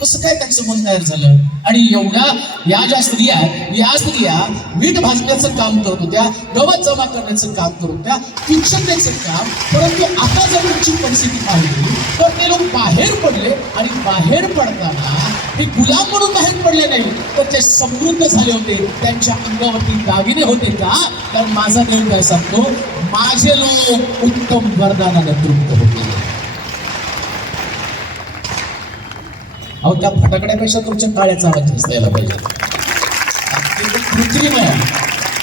कसं काय त्यांचं मन तयार झालं? आणि एवढ्या या स्त्रिया वीट भाजण्याचं काम करत होत्या, गवत जमा करण्याचं काम करत होत्या, किचनचं काम. परंतु आता जर तुमची परिस्थिती पाहिली तर ते लोक बाहेर पडले आणि बाहेर पडताना ते गुलाम म्हणून बाहेर पडले नाही, तर ते समृद्ध झाले होते. त्यांच्या अंगावरती दागिने होते का? तर माझा देव काय सांगतो, माझे लोक उत्तम वरदानाने तृप्त होते. अहो त्या फटाकड्यापेक्षा तुमच्या टाळ्याचा आवाज जास्त यायला पाहिजे. कृत्रिम आहे,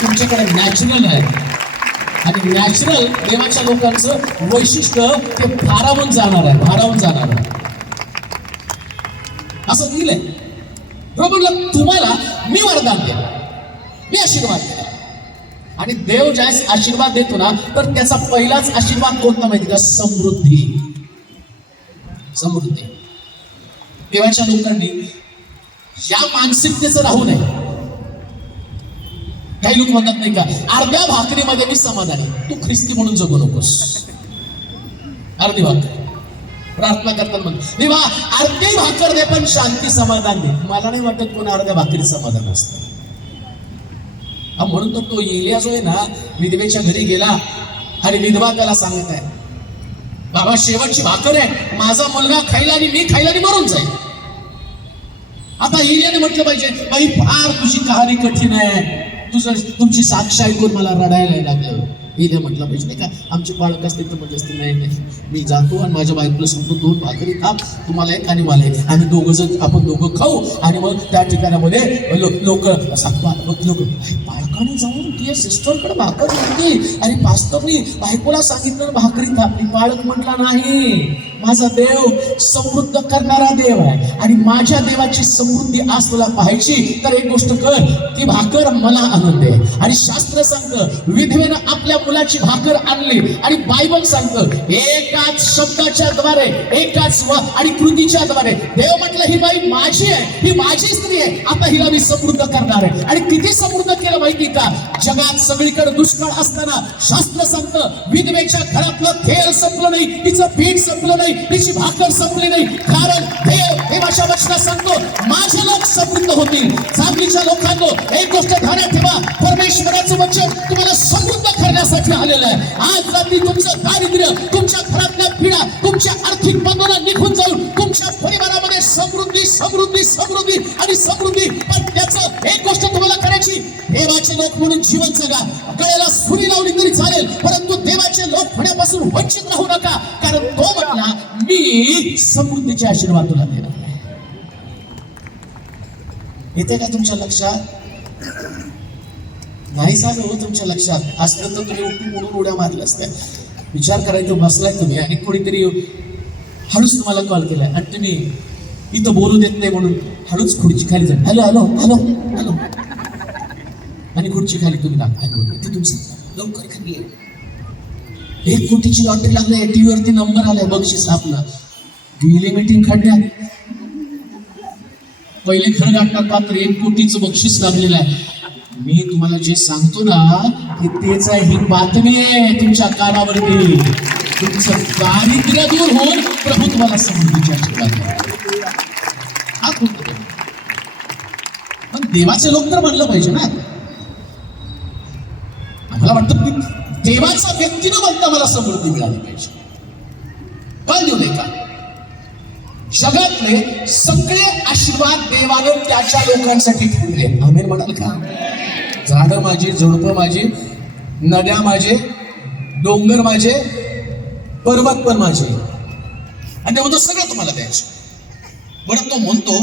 तुमच्याकडे नॅचरल आहे. आणि नॅचरल देवाच्या लोकांचं वैशिष्ट्य ते भारावून जाणार आहे. असं दिलंय प्रभूला, तुम्हाला मी वरदान केलं, मी आशीर्वाद केला. आणि देव ज्यावेळेस आशीर्वाद देतो ना, तर त्याचा पहिलाच आशीर्वाद कोणता माहिती का? समृद्धी. देवाच्या लोकांनी या मानसिकतेचं राहू नये. काही लोक म्हणतात नाही का, अर्ध्या भाकरीमध्ये मी समाधानी. तू ख्रिस्ती म्हणून जगू नकोस. अर्धी भाकर प्रार्थना करतात म्हणतो देवा अर्धी भाकर दे पण शांती समाधान दे. मला नाही वाटत कोण अर्ध्या भाकरीत समाधान असतं. म्हणून तर तो एलिया जो आहे ना, विधवेच्या घरी गेला आणि विधवा त्याला सांगत आहे, बाबा शेवटची भाकर आहे, माझा मुलगा खायला आणि मी खायला आणि मरून जाईल. आता एलियाने म्हटलं पाहिजे, बाई फार तुझी कहाणी कठीण आहे, तुमची साक्ष ऐकून मला रडायला लागलं. एलिया म्हटलं पाहिजे नाही का, आमचे बाळक असते तर म्हणजे असते, नाही मी जातो आणि माझ्या बायकोला सांगतो 2 भाकरी थांब, तुम्हाला एक आणि मला एक, आम्ही आपण दोघं खाऊ. आणि मग त्या ठिकाणामध्ये लोक बाळकाने जाऊन ती सिस्टरकडे भाकर घेतली आणि पास्टरनी बायकोला सांगितलं भाकरी थापली. बाळक म्हटला नाही, माझा देव समृद्ध करणारा देव आहे आणि माझ्या देवाची समृद्धी आज तुला पाहायची तर एक गोष्ट कर, ती भाकर मला आणून दे. आणि शास्त्र सांगतं विधवेनं आपल्या मुलाची भाकर आणली आणि बायबल सांगतं एकाच शब्दाच्या द्वारे, एकाच आणि कृतीच्या द्वारे देव म्हटलं ही बाई माझी आहे, ही माझी स्त्री आहे, आता हिला मी समृद्ध करणार आहे. आणि किती समृद्ध केलं माहिती का? जगात सगळीकडे दुष्काळ असताना शास्त्र सांगतं विधवेच्या घरातलं तेल संपलं नाही, तिचं पीठ संपलं नाही, तिची भाकर संपली नाही, कारण देव देवाच्या वचनात सांगतो माझे लोक समृद्ध होतील. सांगलीच्या लोकांनो एक गोष्ट ध्यानात ठेवा, परमेश्वराचं वचन तुम्हाला समृद्ध करण्यासाठी आलेलं आहे. आज रात्री तुमचं दारिद्र्य, तुमच्या घरातल्या पीडा, तुमच्या आर्थिक बंधनं निघून जाऊन तुमच्या परिवारामध्ये समृद्धी समृद्धी समृद्धी आणि समृद्धी. पण त्याचं एक गोष्ट तुम्हाला करायची, देवाचे लोक म्हणून जीवन जगा. गळ्याला सुरी लावली तरी चालेल, परंतु देवाचे लोक होण्यापासून वंचित राहू नका, कारण तो म्हटला मी समृद्धीचे आशीर्वाद तुला देणार आहे. येते का तुमच्या लक्षात? नाही सांग हो तुमच्या लक्षात असलं तर तुम्ही उठून उडून उड्या मारल्या असत्या. विचार करायचं बसलाय तुम्ही आणि कोणीतरी हळूच तुम्हाला कॉल केलाय आणि तुम्ही इथं बोलू देत नाही म्हणून हळूच खुर्ची खाली जाईल. हॅलो हॅलो हॅलो हॅलो आणि खुर्ची खाली तुम्ही टाका तिथून सांगा लवकर खाली ये. 1 कोटीची लॉटरी लागली, टीव्ही वरती नंबर आलाय, बक्षीस आपलं. गेली मीटिंग खड्ड्यात, पहिले घर गाठतात मात्र 1 कोटीचं बक्षीस लागलेलं आहे. मी तुम्हाला जे सांगतो ना की तेच आहे, ही बातमी आहे तुमच्या कानावरती. तुमचं दारिद्र्य दूर होऊन प्रभू तुम्हाला समृद्धीच्या आशीर्वाद. पण देवाचे लोक तर म्हणलं पाहिजे ना. आम्हाला वाटतं की देवाचा व्यक्ती न म्हणता मला समृद्धी मिळाली पाहिजे. काय देऊ नये का? जगातले सगळे आशीर्वाद देवानं त्याच्या लोकांसाठी ठेवले. आमेन म्हणाल का? झाडं माझी, झुडपं माझी, नद्या माझे, डोंगर माझे, पर्वत पण माझे, आणि ते म्हणतो सगळं तुम्हाला द्यायचं. बरं तो म्हणतो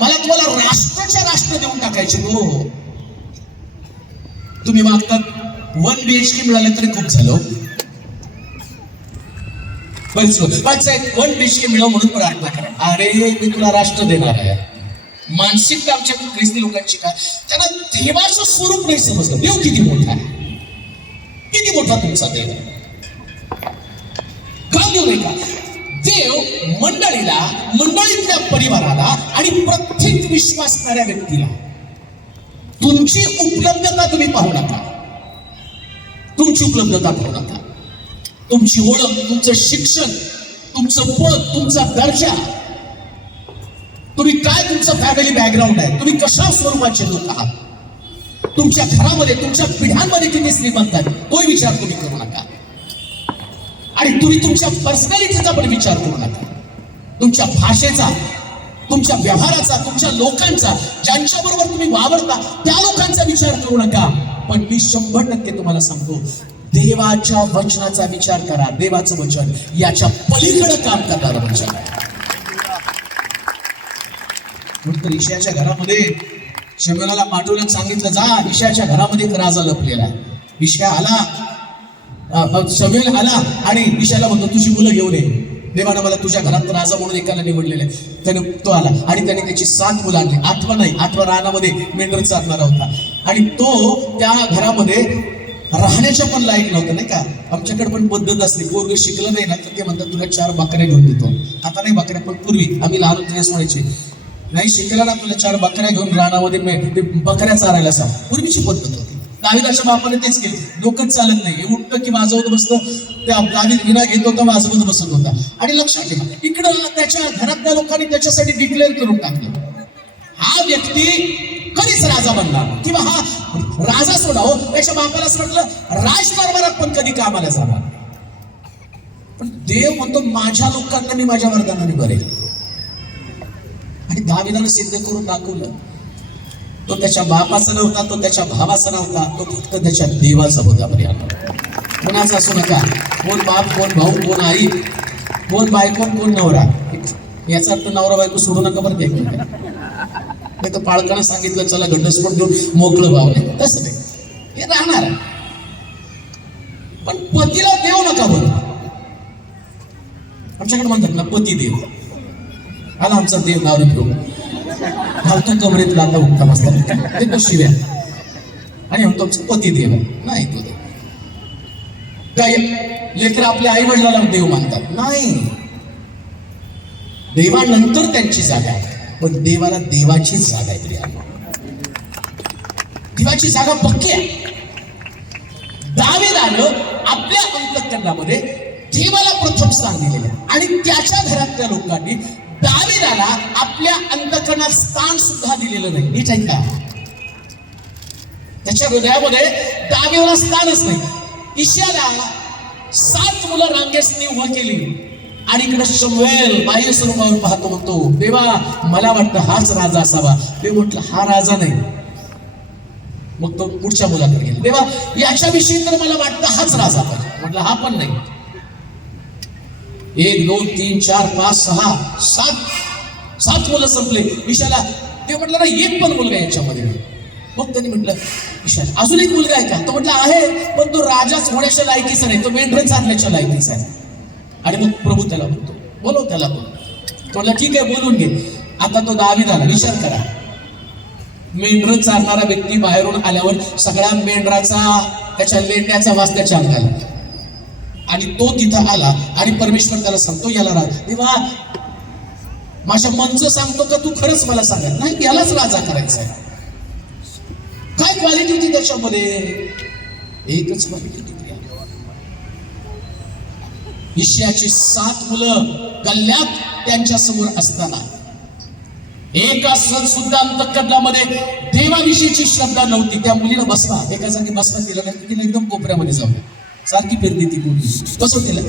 मला तुम्हाला राष्ट्राच्या राष्ट्र देऊन टाकायचे. हो, तुम्ही मागतात 1 BHK मिळाले तरी खूप झालं. 1 BHK मिळव म्हणून प्रार्थना करा. अरे मी तुला राष्ट्र देणार आहे. मानसिकता आमच्या ख्रिस्ती लोकांची काय, त्यांना देवाचं स्वरूप नाही समजलं. देव किती मोठा आहे, किती मोठा तुमचा देव. का देव नाही का? देव मंडळीला, मंडळीतल्या परिवाराला आणि प्रत्येक विश्वासणाऱ्या व्यक्तीला तुमची उपलब्धता तुम्ही पाहू नका. तुमची उपलब्धता पाहू नका. तुमची ओळख, तुमचं शिक्षण, तुमचं पद, तुमचा दर्जा, तुम्ही काय, तुमचं फॅमिली बॅकग्राऊंड आहे, तुम्ही कशा स्वरूपाचे लोक आहात, तुमच्या घरामध्ये, तुमच्या पिढ्यांमध्ये किती श्रीमंत आहेत, तोही विचार तुम्ही करू नका. आणि तुम्ही तुमच्या पर्सनॅलिटीचा पण विचार करू नका. तुमच्या भाषेचा, तुमच्या व्यवहाराचा, तुमच्या लोकांचा, ज्यांच्याबरोबर तुम्ही वावरता त्या लोकांचा विचार करू नका. पण मी 100% तुम्हाला सांगतो, देवाच्या वचनाचा विचार करा. देवाचं वचन याच्या पलीकडे काम करणारं वचन आहे. म्हणून ईशाच्या घरामध्ये शमूएलाला पाठवलं, सांगितलं जा ईशाच्या घरामध्ये एक राजा लपलेला आहे. ईशा आला, शमूएल आला आणि ईशाला म्हणतो तुझी मुलं घेऊन ये. देवानं मला तुझ्या घरात राजा म्हणून एकाला निवडलेलं आहे. त्याने तो आला आणि त्याने त्याची 7 मुलं आणली. 8वा रानामध्ये मेंढर चालणारा होता आणि तो त्या घरामध्ये राहण्याच्या पण लायक नव्हतं, नाही का? आमच्याकडे पण पद्धत असते, पोरग शिकलं नाही ना तर ते म्हणतात तुला 4 बकऱ्या घेऊन देतो. आता नाही बकऱ्या, पण पूर्वी आम्ही लहान होतो म्हणायचे नाही शिकला ना तुला 4 बकऱ्या घेऊन रानामध्ये बकऱ्या चारायला सांग. पूर्वीची पद्धत होती. दाविदाच्या बापाने तेच केले. डोकंच चालत नाही, उठतं की वाजवत बसतं. त्या दावीद विना घेत होता, वाजवत बसत होता. आणि लक्षात ठेवा, इकडं त्याच्या घरातल्या लोकांनी त्याच्यासाठी डिक्लेअर करून टाकलं हा व्यक्ती कधीच राजा बनणार किंवा हा राजा सोडाव. त्याच्या बापाला असं म्हटलं राजकारभारात पण कधी कामाला जाणार. पण देव म्हणतो माझ्या लोकांना मी माझ्या वरदानाने बरेल. आणि दाविदानं सिद्ध करून दाखवलं. तो त्याच्या बापाचा नव्हता, तो त्याच्या भावाचा नव्हता, तो फक्त त्याच्या देवाचा होता. कोणाचा असू नका, कोण बाप, कोण भाऊ, कोण आई, कोण बायको, कोण नवरा. याचा अर्थ नवरा बायको सोडू नका बरं. नाही तर पाळकानं सांगितलं चला घटस्फोट घेऊन मोकळं भाव नाही, तसं नाही, हे राहणार. पण पतीला देव नका बरं. आमच्याकडे म्हणतात ना पती देव. आला आमचा देव नाव घेऊन घालतो कमरेतला आता उठता बसतात ते तो शिव्या आणि म्हणतो आमचा पती देव आहे. नाही तो देव काय लेकर आपल्या आई वडिलाला देव मानतात. नाही, देवानंतर त्यांची जागा आहे, पण देवाला देवाचीच जागा आहे. प्रिया, देवाची जागा पक्की आहे. दाविदानं आपल्या अंतःकरणामध्ये देवाला प्रथम स्थान दिलेलं आहे आणि त्याच्या घरातल्या लोकांनी दाविदाला आपल्या अंतःकरणात स्थान सुद्धा दिलेलं नाही. नीट आहे का? त्याच्या हृदयामध्ये दाविदाला स्थानच नाही. ईशाला 7 मुलं रांगेसनी उभं केली आणि इकडे शमूएल बाह्य स्वरूपावर पाहतो, म्हणतो देवा मला वाटतं हाच राजा असावा. ते म्हटलं हा राजा नाही. मग तो पुढच्या मुलाकडे गेला, देवा याच्याविषयी तर मला वाटतं हाच राजा पाहिजे. म्हटलं हा पण नाही. 1 2 3 4 5 6 7 मुलं संपले. ईशाला ते म्हटलं ना एक पण मुलगा याच्यामध्ये. मग त्यांनी म्हटलं ईशाला अजून एक मुलगा आहे का? तो म्हटलं आहे, पण तो राजाच होण्याच्या लायकीचा नाही, तो मेंढर चालण्याच्या लायकीचा आहे. आणि मग प्रभू त्याला म्हणतो बोलव त्याला. बोल तो म्हटलं ठीक आहे बोलून घे. आता तो दाविदाला विचार करा, मेंढर चालणारा व्यक्ती बाहेरून आल्यावर सगळ्या मेंढराचा त्याच्या लेंड्याचा वास त्याच्या अंगाला, आणि तो तिथं आला आणि परमेश्वर त्याला सांगतो याला राजा, तेव्हा माझ्या मनचं सांगतो का तू खरंच मला सांगत नाही, यालाच राजा करायचा आहे. काय क्वालिटी होती त्याच्यामध्ये? एकच क्वालिटी होती. ईशाची 7 मुलं गल्ल्यात त्यांच्या समोर असताना एका सण सुद्धा अंतःकरणामध्ये देवाविषयीची श्रद्धा नव्हती. त्या मुलीला बसवा, एका जागी बसवा दिला नाही, तिला एकदम कोपऱ्यामध्ये जाऊ सारखी फिरली ती मुलगी. बसव तिला,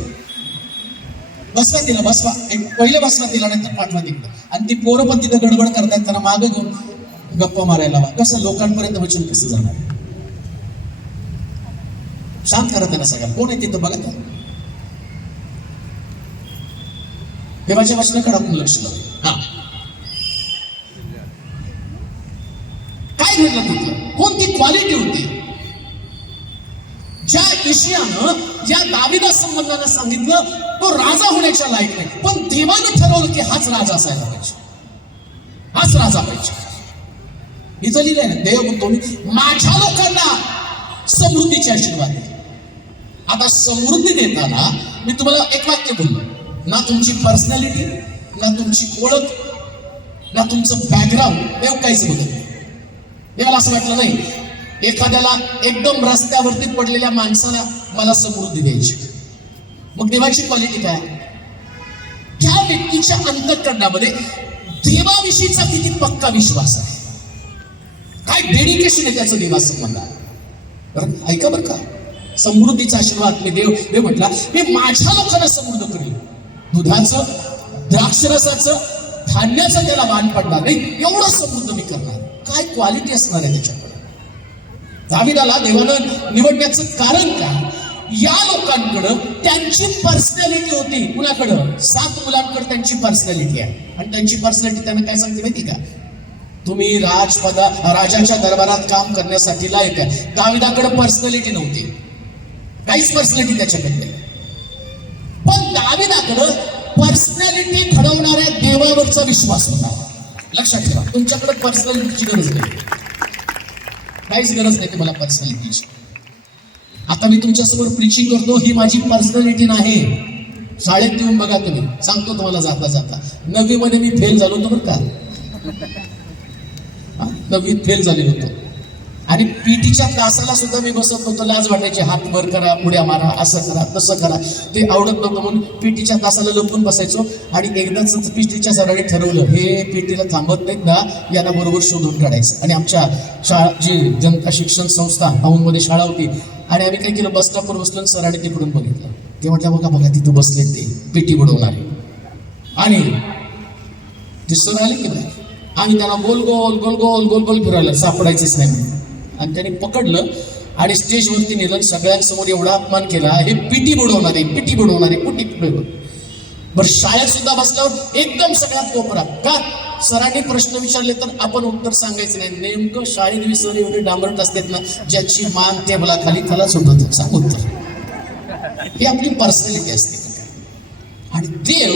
बसवा तिला, बसवा. एक पहिलं बसवा तिला, नंतर पाठवा तिकडं. आणि ती पोरं पण तिथं गडबड करतात, त्यांना मागे घेऊन गप्पा मारायला कसं लोकांपर्यंत वचन कसं जाणार? शांत करा त्यांना सगळ्या. कोण आहे तिथं बघा त्या देवाच्या वचनाकडे आपण लक्ष लावू. हा, काय घडलं तिथं? कोणती क्वालिटी होती? ज्या ईशियानं ज्या दाविदा संबंधानं सांगितलं तो राजा होण्याच्या लायक नाही, पण देवानं ठरवलं की हाच राजा असायला पाहिजे, हाच राजा पाहिजे. इथं लिहिलंय ना, देव म्हणतो माझ्या लोकांना समृद्धीचे आशीर्वाद दे. आता समृद्धी देताना मी तुम्हाला एक वाक्य बोललो, ना तुमची पर्सनॅलिटी, ना तुमची ओळख, ना तुमचं बॅकग्राऊंड देव काहीच बघत नाही. देवाला असं वाटलं नाही एखाद्याला एकदम रस्त्यावरती पडलेल्या माणसाला मला समृद्धी द्यायची. मग देवाची क्वालिटी काय? त्या व्यक्तीच्या अंतःकरणामध्ये देवाविषयीचा किती पक्का विश्वास आहे, काय डेडिकेशन आहे त्याचं देवासंबंधात. बरं ऐका बरं का, समृद्धीचा आशीर्वाद मी देव म्हटला मी माझ्या लोकांना समृद्ध करेल. दुधाचं, द्राक्षरसाचं, धान्याचं त्याला वाण पडणार नाही, एवढं समृद्ध मी करणार. काय क्वालिटी असणार आहे त्याच्याकडे? दाविदाला देवानं निवडण्याचं कारण काय? या लोकांकडं त्यांची पर्सनॅलिटी होती. कुणाकडं? 7 मुलांकडे त्यांची पर्सनॅलिटी आहे. आणि त्यांची पर्सनॅलिटी त्यांना काय सांगते माहिती का? तुम्ही राजाच्या दरबारात काम करण्यासाठी लायक आहे. दाविदाकडे पर्सनॅलिटी नव्हती, काहीच पर्सनॅलिटी त्याच्याकडे नाही. पण दाविदाकडं पर्सनॅलिटी घडवणाऱ्या देवावरचा विश्वास होता. लक्षात ठेवा, तुमच्याकडे पर्सनॅलिटीची गरज नाही, काहीच गरज नाही तुम्हाला पर्सनॅलिटीची. आता मी तुमच्यासमोर प्रीचिंग करतो, ही माझी पर्सनॅलिटी नाही. शाळेत येऊन बघा तुम्ही, सांगतो तुम्हाला जाता जाता. 9वी मध्ये मी फेल झालो होतो बरं का, 9वीत फेल झालेलो होतो. आणि पीटीच्या तासाला सुद्धा मी बसत होतो, लाज वाटायची. हात वर करा, उड्या मारा, असं करा, तसं करा. ते आवडत नव्हतं म्हणून पीटीच्या तासाला लपून बसायचो. आणि एकदाच पीटीच्या सरांनी ठरवलं, हे पीटीला थांबत नाहीत ना, यांना बरोबर शोधून काढायचं. आणि आमच्या शाळा जी जनता शिक्षण संस्था औंधमध्ये शाळा होती, आणि आम्ही काय केलं, बस स्टॉपवर बसलो आणि सरांनी तिकडून बघितलं. ते म्हटलं बघा बघा तिथं बसले ते पीटी बुडवणारे. आणि ते सर आले की नाही, आणि त्याला गोल गोल गोल गोल गोल गोल फिरायला सापडायचंच नाही म्हणून. आणि त्याने पकडलं आणि स्टेजवरती नेलं, सगळ्यांसमोर एवढा अपमान केला, हे पीटी बुडवणारे, पीटी बुडवणारे, कुटी बुडवणार. बरं शाळेत सुद्धा बसल्यावर एकदम सगळ्यात कोपरा का? सरांनी प्रश्न विचारले तर आपण उत्तर सांगायचं नाही. नेमकं शाळेत सर एवढे डांबरट असतात ना, ज्याची मान टेबलाखाली त्याला सुटत सांग उत्तर. ही आपली पर्सनॅलिटी असते. आणि देव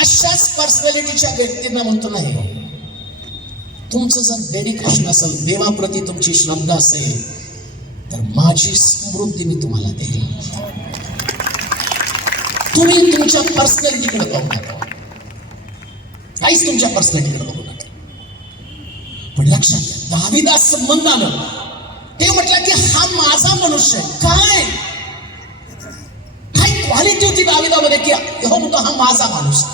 अशाच पर्सनॅलिटीच्या व्यक्तींना म्हणतो नाही, तुमचं जर डेडिकेशन असेल, देवाप्रती तुमची श्रद्धा असेल, तर माझी समृद्धी मी तुम्हाला देईल. तुम्ही तुमच्या पर्सनॅलिटीकडे पाहू नका, काहीच तुमच्या पर्सनॅलिटीकडे बघू नका. पण लक्षात घ्या, दाविदा संबंधानं ते म्हटलं की हा माझा मनुष्य आहे. काय क्वालिटी होती दाविदामध्ये की हो म्हणतो हा माझा माणूस.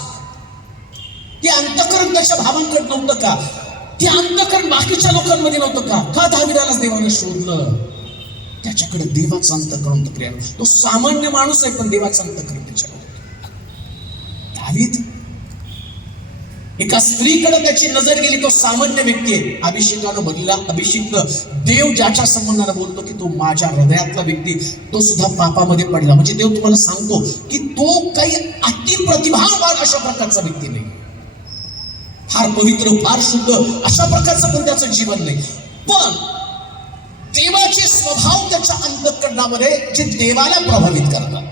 ते अंतःकरण त्याच्या भावांकडे नव्हतं का? ते अंतःकरण बाकीच्या लोकांमध्ये नव्हतं का? का दाविदाला देवानं शोधलं? त्याच्याकडे देवाचं अंतःकरण होतं. प्रिय, तो सामान्य माणूस आहे, पण देवाचं अंतःकरण त्याच्याकडे. दावीद एका स्त्रीकडे त्याची नजर गेली, तो सामान्य व्यक्ती आहे. अभिषेकानं बदलला, अभिषिक्त देव ज्याच्या संबंधानं बोलतो की तो माझ्या हृदयातला व्यक्ती, तो सुद्धा पापामध्ये पडला. म्हणजे देव तुम्हाला सांगतो की तो काही अति प्रतिभावान अशा प्रकारचा व्यक्ती नाही, फार पवित्र, फार शुद्ध अशा प्रकारचं पण त्याचं जीवन नाही. पण देवाचे स्वभाव त्याच्या अंतःकरणामध्ये जे देवाला प्रभावित करतात.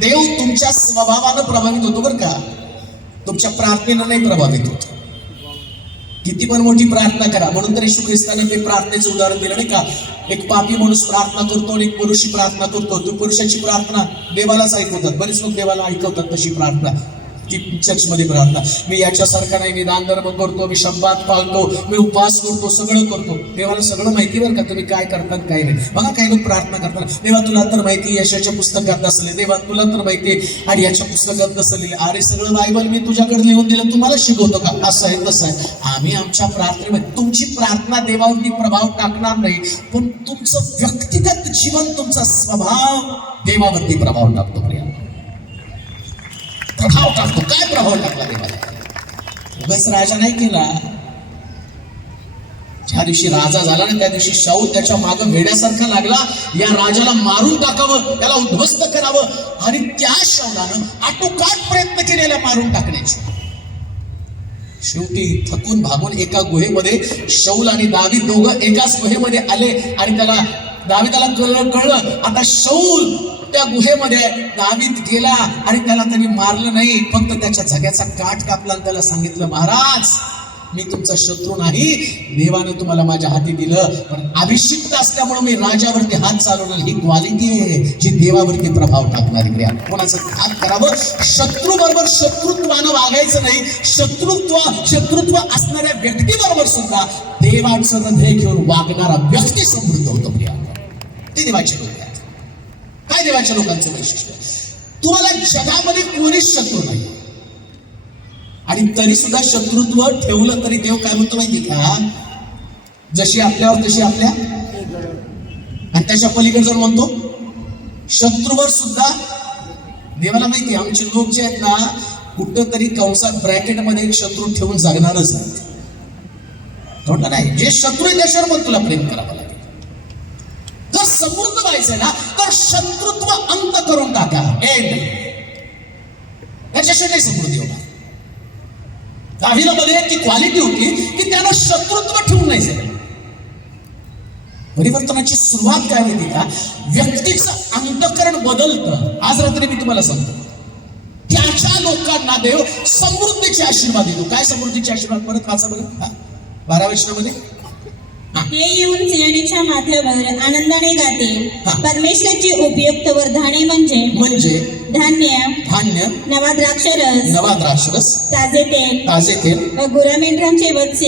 देव तुमच्या स्वभावानं प्रभावित होतो बरं का, तुमच्या प्रार्थनेनं नाही प्रभावित होतो. किती पण मोठी प्रार्थना करा. म्हणून तर येशू ख्रिस्ताने ते प्रार्थनेचं उदाहरण दिलं नाही का. एक पापी माणूस प्रार्थना करतो आणि एक पुरुषी प्रार्थना करतो. तो पुरुषाची प्रार्थना देवालाच ऐकवतात. बरेच लोक देवाला ऐकवतात तशी प्रार्थना की चर्चमध्ये प्रार्थना. मी याच्यासारखा नाही, मी दान धर्म करतो, मी शब्दात पाळतो, मी उपवास करतो, सगळं करतो. देवाला सगळं माहिती बरं का तुम्ही काय करतात काय नाही. बघा काही लोक प्रार्थना करतात, देवा तुला तर माहिती यशाच्या पुस्तकात नसले, देवा तुला तर माहिती आणि याच्या पुस्तकात नसलेले. अरे सगळं बायबल मी तुझ्याकडे लिहून दिलं, तुम्हाला शिकवतो का? असं आहे तसं आहे. आम्ही आमच्या प्रार्थनेमध्ये, तुमची प्रार्थना देवावरती प्रभाव टाकणार नाही, पण तुमचं व्यक्तिगत जीवन, तुमचा स्वभाव देवावरती प्रभाव टाकतो. प्रभाव टाकतो. काय प्रभाव टाकला देवाला? उगाच राजा नाही केला. ज्या दिवशी राजा झाला ना त्या दिवशी शाऊल त्याच्या मागं वेड्यासारखा लागला, या राजाला मारून टाकावं, त्याला उद्ध्वस्त करावं. आणि त्या शाऊलानं आटोकाट प्रयत्न केलेला मारून टाकण्याचे. शेवटी थकून भागून एका गुहेमध्ये शाऊल आणि दावीद दोघं एकाच गुहेमध्ये आले आणि दावीदाला कळलं आता शाऊल त्या गुहेमध्ये, दावीद गेला आणि त्याला त्यांनी मारलं नाही, फक्त त्याच्या झग्याचा काठ कापला आणि त्याला सांगितलं, महाराज मी तुमचा शत्रू नाही, देवाने तुम्हाला माझ्या हाती दिलं, पण अभिषिक्त असल्यामुळे मी राजावरती हात चालवणार. ही क्वालिटी आहे जी देवावरती प्रभाव टाकणारी क्रिया. कोणाचं हात करावं, शत्रू बरोबर शत्रुत्वानं वागायचं नाही. शत्रुत्व असणाऱ्या व्यक्तीबरोबर सुद्धा देवाचं हृदय घेऊन वागणारा व्यक्ती समृद्ध होतो. क्रिया ते देवाचे लोक आहेत. काय देवाच्या लोकांचं वैशिष्ट्य? तुम्हाला जगामध्ये कोणीच शत्रू नाही आणि तरी सुद्धा शत्रुत्व ठेवलं तरी देव काय म्हणतो माहिती का? जशी आपल्यावर तशी आपल्या. आणि त्याच्या पलीकडे जर म्हणतो शत्रूवर सुद्धा देवाला माहिती आमचे लोक जे आहेत ना, कुठं तरी कंसात ब्रॅकेटमध्ये एक शत्रू ठेवून जगणारच आहेत. म्हटलं नाही, जे शत्रू आहे त्याच्यावर पण तुला प्रेम करावं लागेल. जर समृद्ध व्हायचंय ना तर शत्रुत्व अंत करून टाका. एंड. त्याच्याशिवाय नाही समृद्धी होणार. दावीला मध्ये की क्वालिटी होती की त्यानं शत्रुत्व ठेवून नाही सगळं. परिवर्तनाची सुरुवात काय माहिती का? व्यक्तीचं अंतःकरण बदलतं. आज रात्री मी तुम्हाला सांगतो, त्याच्या लोकांना देव समृद्धीचे आशीर्वाद देतो. काय समृद्धीचे आशीर्वाद? परत वाचा बघा 12व्या वचनामध्ये. ते येऊन सिंहणीच्या माथ्यावर आनंदाने गातील. परमेश्वराची उपयुक्त वरदाने म्हणजे धान्य, नवा द्राक्षरस, ताजे तेल व गुरामेंढरांचे वत्स्य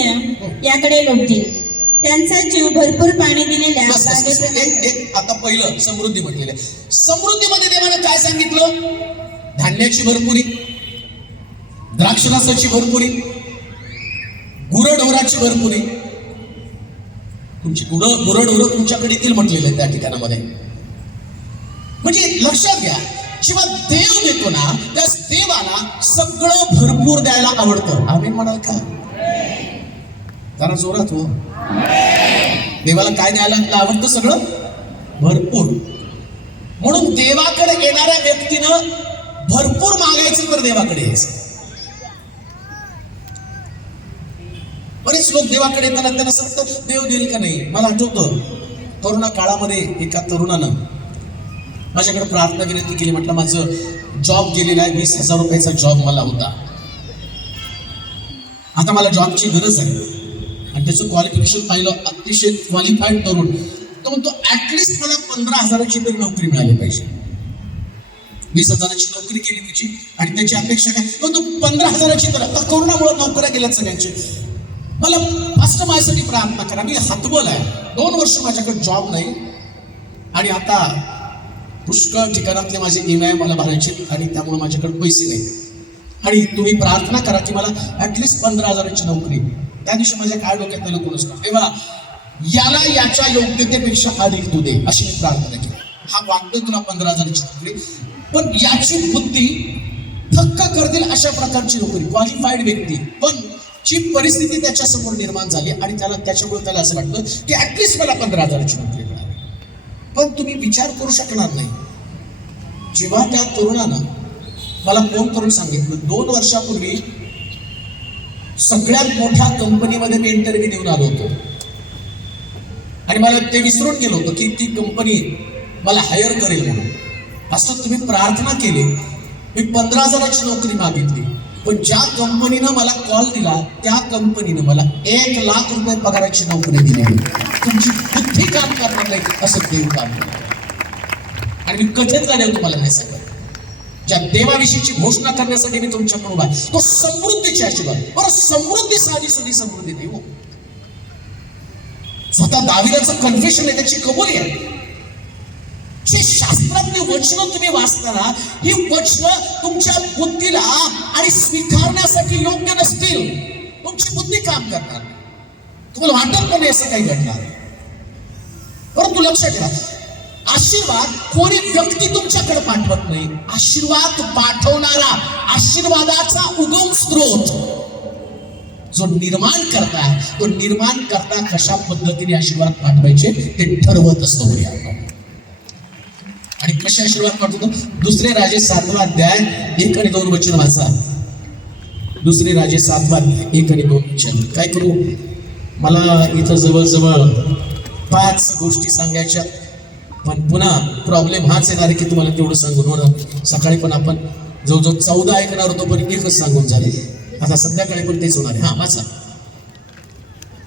याकडे लोटतील. त्यांचा जीव भरपूर पाणी दिलेल्या आता पहिलं समृद्धी म्हटलेलं आहे. समृद्धीमध्ये देवानं काय सांगितलं? धान्याची भरपुरी, द्राक्षरसाची भरपुरी, गुरढोराची भरपुरी. तुमची गुरढोरं तुमच्याकडे येतील म्हटलेलं आहे त्या ठिकाणामध्ये. म्हणजे लक्षात घ्या, जेव्हा देव देतो ना त्या देवाला सगळं भरपूर द्यायला आवडतं. आम्ही म्हणाल का? जरा जोरात हो. देवाला काय द्यायला आवडतं? सगळं भरपूर. म्हणून देवाकडे येणाऱ्या व्यक्तीनं भरपूर मागायचं तर देवाकडे यायचं. बरेच लोक देवाकडे येताना त्यांना सांगतात देव देईल का नाही. मला आठवतं कोरोना काळामध्ये एका तरुणानं माझ्याकडे प्रार्थना विनंती केली. म्हटलं माझं जॉब गेलेला आहे, 20,000 रुपयाचा जॉब मला होता, आता मला जॉबची गरज आहे. आणि त्याचं क्वालिफिकेशन पाहिलं, अतिशय क्वालिफाईड तरुण. तो म्हणतो ऍटलिस्ट मला 15,000ची तरी नोकरी मिळाली पाहिजे. 20,000ची नोकरी केली त्याची आणि त्याची अपेक्षा काय? तो 15,000ची तर. आता कोरोनामुळे नोकऱ्या गेल्यात सगळ्यांची. मला फर्स्ट माझ्यासाठी प्रार्थना करा. मी हतबल आहे, 2 वर्ष माझ्याकडे जॉब नाही आणि आता पुष्कळ ठिकाणातले माझे EMI मला भरायचे आणि त्यामुळे माझ्याकडे पैसे नाही. आणि तुम्ही प्रार्थना करा की मला ऍटलिस्ट 15,000ची नोकरी. त्या दिवशी माझ्या काय डोक्यात आलं कोणच नाही. तेव्हा याला याच्या योग्यतेपेक्षा अधिक तू दे अशी मी प्रार्थना केली. हा वाटतोय तुला 15,000ची नोकरी, पण याची बुद्धी थक्क करतील अशा प्रकारची नोकरी, क्वालिफाईड व्यक्ती, पण ची परिस्थिती त्याच्यासमोर निर्माण झाली आणि त्याच्यामुळे त्याला असं वाटलं की ऍटलिस्ट मला 15,000ची नोकरी मिळाली. पण तुम्ही विचार करू शकणार नाही, जेव्हा त्या तरुणानं मला फोन करून सांगितलं 2 वर्षापूर्वी सगळ्यात मोठ्या कंपनीमध्ये मी इंटरव्ह्यू देऊन आलो होतो आणि मला ते विसरून गेलो होतो की ती कंपनी मला हायर करेल म्हणून. असं तुम्ही प्रार्थना केली, मी 15,000ची नोकरी मागितली पण ज्या कंपनीनं मला कॉल दिला त्या कंपनीनं मला 1,00,000 रुपये पगाराची नोकरी दिली. तुमची बुद्धी काम करणार नाही असं देव काम करणार. आणि मी कथेतला देव तुम्हाला नाही सांगत. ज्या देवाविषयीची घोषणा करण्यासाठी मी तुमच्याकडे उभा आहे तो समृद्धीचे आशीर्वाद. बरं, समृद्धी साधी सुधी समृद्धी नाही हो. स्वतः दाविदाचं कन्फेशन आहे, त्याची कबुली आहे. जे शास्त्रातली वचनं तुम्ही वाचताना ही वचनं तुमच्या बुद्धीला आणि स्वीकारण्यासाठी योग्य नसतील. तुमची बुद्धी काम करणार नाही. तुम्हाला वाटत पण नाही असं काही घडणार. परंतु लक्षात ठेवा, आशीर्वाद कोणी व्यक्ती तुमच्याकडे पाठवत नाही. आशीर्वाद पाठवणारा, आशीर्वादाचा उगम स्रोत जो निर्माण करता, तो निर्माण करता कशा पद्धतीने आशीर्वाद पाठवायचे ते ठरवत असतो. आणि कसे आशीर्वाद पाठवतो? दुसरे राजे 7 अध्याय 1 आणि 2 वचन वाचा. दुसरे राजे 7 1 आणि 2 वचन. काय करू, मला इथं जवळजवळ 5 गोष्टी सांगायच्या, पण पुन्हा प्रॉब्लेम हाच येणार आहे की तुम्हाला तेवढं सांगून होणं. सकाळी पण आपण जवळजवळ 14 ऐकणार होतो, पण एकच सांगून झाले. आता संध्याकाळी पण तेच होणार आहे. हा वाचा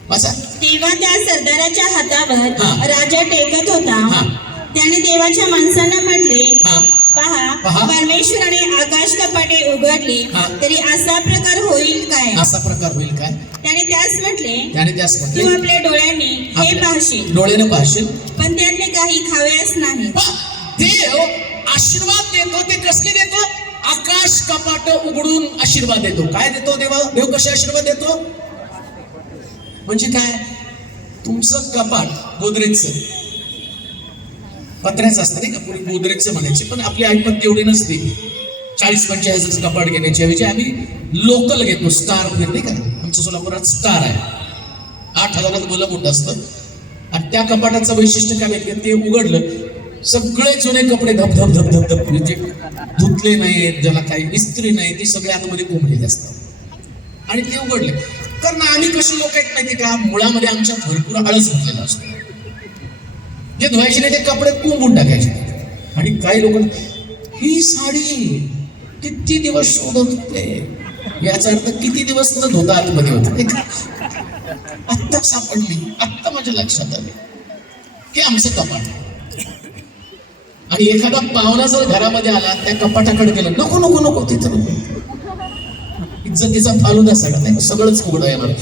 वाचा. तेव्हा त्या सरदाराच्या हातावर राजा टेकत होता. हा. त्याने देवाच्या माणसांना म्हटले, हा. पहा, पहा. परमेश्वराने आकाश कपाटे उघडली हा. तरी असा प्रकार होईल काय? असा प्रकार होईल काय? त्याने त्यास म्हटले, त्याने त्यास तू म्हटले, आपल्या डोळ्यांनी हे पाहशील, डोळ्यानं पाहशील, पण त्यातले काही खाव्यास नाही. देव आशीर्वाद देतो. ते कसले देतो? आकाश कपाट उघडून आशीर्वाद देतो. काय देतो देव कसे आशीर्वाद देतो? म्हणजे काय? तुमचं कपाट गोदरेजचं, पत्र्याचं असतं नाही का, कोणी गोदरेजचं म्हणायचे, पण आपली ऐपत तेवढी नसते. 40-45 कपाट घेण्याच्या ऐवजी आम्ही लोकल घेतो. स्टार नाही का, आमच्या सोलापुरात स्टार आहे. 8,000 भलं मोठं असतं. आणि त्या कपाटाचं वैशिष्ट्य काय माहिती? ते उघडलं, सगळे जुने कपडे धप धप धप धप धप, म्हणजे धुतले नाहीत, ज्याला काही इस्त्री नाही, ते सगळे आतमध्ये कोंबलेले असतात. आणि ते उघडले, कारण आम्ही कशी लोक आहेत माहिती का, मुळामध्ये आमच्या भरपूर आळस घातलेला असतो. जे धुवायचे नाही ते कपडे कोंबून टाकायचे. आणि काही लोक, ही साडी किती दिवस शोधत होते, याचा अर्थ किती दिवस न धुता आतमध्ये होते. आत्ता सापडली, आत्ता माझ्या लक्षात आले की आमचं कपाट. आणि एखादा पाहुणा जर घरामध्ये आला, त्या कपाटाकडे गेला, नको नको नको, तिथं नको, इज्जतीचा फालुदा सगळं सगळंच उघडं आहे. मला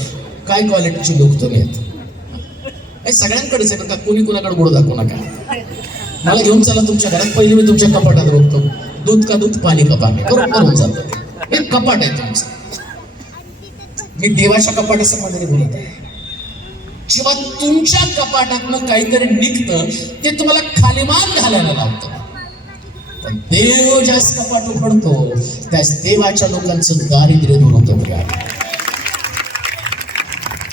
काय क्वालिटीचे लोक तुम्ही आहेत. सगळ्यांकडेच आहे, का कोणी कोणाकडे गोड दाखवू नका. मला घेऊन चला तुमच्या घरात, पहिले मी तुमच्या कपाटात रोखतो. दूध का दूध, पाणी का पाणी, बरोबर होऊन जातं. हे कपाट आहे तुमचं. मी देवाच्या कपाटासंबंधी बोलत आहे. जेव्हा तुमच्या कपाटातनं काहीतरी निघतं, ते तुम्हाला खालीमान घालायला लावतं. पण देव ज्यास कपाट उघडतो, त्यास देवाच्या लोकांचं दारिद्र्य दूर होतं.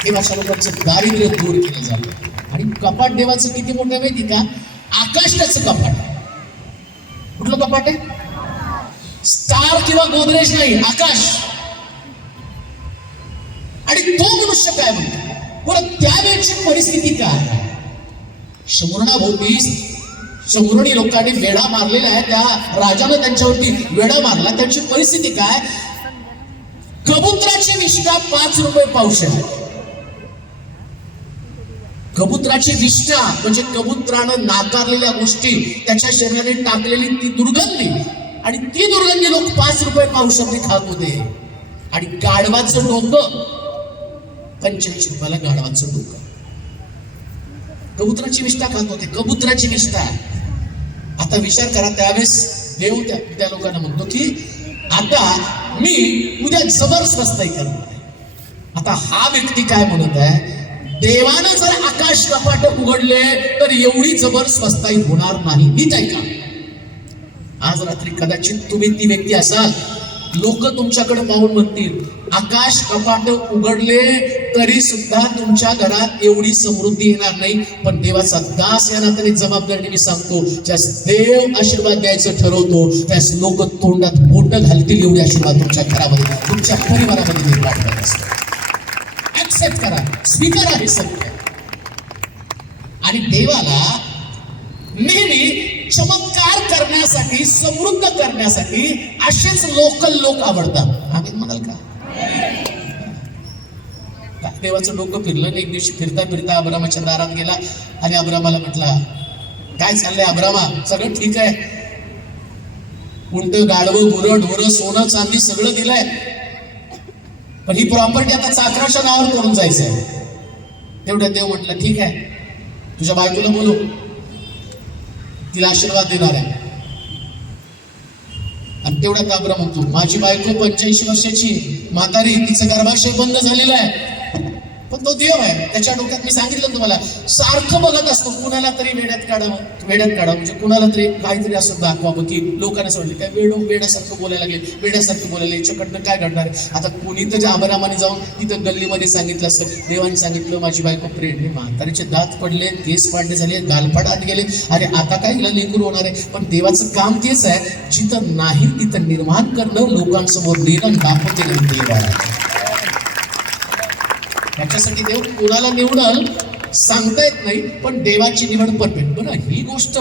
देवाच्या लोकांचं दारिद्र्य दूर केलं जातं. आणि कपाट देवाचं किती मोठं माहिती का? आकाशाचं कपाट. कुठलं कपाट आहे? स्टार किंवा गोदरेज नाही, आकाश. आणि तो मनुष्य काय म्हणतो? बरं, त्यावेळची परिस्थिती काय? शमुरणाभोवती शमुरणी लोकांनी वेढा मारलेला आहे. त्या राजानं त्यांच्यावरती वेढा मारला. त्यांची परिस्थिती काय? कबुतराची विष्ठा 5 रुपये पावशेर. कबुतराची विष्ठा म्हणजे कबुतरानं नाकारलेल्या गोष्टी त्याच्या शरीराने टाकलेली ती दुर्गंधी. आणि ती दुर्गंधी लोक 5 रुपये पावशेरने खात होते. आणि गाढवाचं डोकं 45 रुपयाला गाढवाचं डोकं. कबुतराची विष्ठा खात होते. कबुतराची विष्ठा. आता विचार करा, त्यावेळेस देव त्या लोकांना म्हणतो की आता मी उद्या जबर स्वस्ताई करणार. आता हा व्यक्ती काय म्हणत आहे? देवानं जर आकाश कपाट उघडले तर एवढी जबर स्वस्ताई होणार नाही. नीट ऐका. आज रात्री कदाचित तुम्ही ती व्यक्ती असाल. लोक तुमच्याकडे पाहून म्हणतील, आकाश कपाट उघडले तरी सुद्धा तुमच्या घरात एवढी समृद्धी येणार नाही. पण देवाचा दास या नात्याने जबाबदारीने मी सांगतो, ज्यास देव आशीर्वाद द्यायचं ठरवतो, त्यास लोक तोंडात बोट घालतील एवढे आशीर्वाद तुमच्या घरामध्ये, तुमच्या परिवारामध्ये निर्माण करत असतात. ऍक्सेप्ट करा, स्वीकारा हे सत्य. आणि देवाला नेहमी चमत्कार करण्यासाठी, समृद्ध करण्यासाठी असेच लोकल लोक आवडतात. आम्ही म्हणाल का? देवाचं डोकं फिरलं नाही. एक दिवशी फिरता फिरता अब्रामाच्या दारात गेला आणि अब्रामाला म्हटला, काय चाललंय अब्रामा? सगळं ठीक आहे, उंट, गाढवं, गुरं, ढोरं, सोनं चांदी सगळं दिलंय, पण ही प्रॉपर्टी आता चाकराच्या नावावर करून जायचंय. तेवढ्या देव म्हटलं, ठीक आहे, तुझ्या बायकोला बोलू, तिला आशीर्वाद देणार आहे. आणि तेवढ्यात अब्राम म्हणतो, माझी बायको 85 वर्षाची म्हातारी, तिचं गर्भाशय बंद झालेलं आहे, पण तो देव आहे. त्याच्या डोक्यात मी सांगितलं तुम्हाला, सारखं बघत असतो कुणाला तरी वेड्यात काढावं म्हणजे कुणाला तरी काहीतरी असं दाखवावं की लोकांना समजले काय वेड्यासारखं बोलायला लागले, वेड्यासारखं बोलायला, याच्याकडनं काय घडणार आहे. आता कुणी तर अब्रामाने जाऊन तिथं गल्लीमध्ये सांगितलं असतं, देवाने सांगितलं माझी बायको प्रेग्नेंट, म्हातारीचे दात पडले, केस पाडले झाले, गालपाड आत गेले, अरे आता काय हिला लेकरू होणार आहे. पण देवाचं काम तेच आहे, जिथं नाही तिथं निर्माण करणं, लोकांसमोर नेणं, दाखवते देव आहे. त्याच्यासाठी देव कोणाला निवडल सांगता येत नाही, पण देवाची निवड परफेक्ट. बरं, ही गोष्ट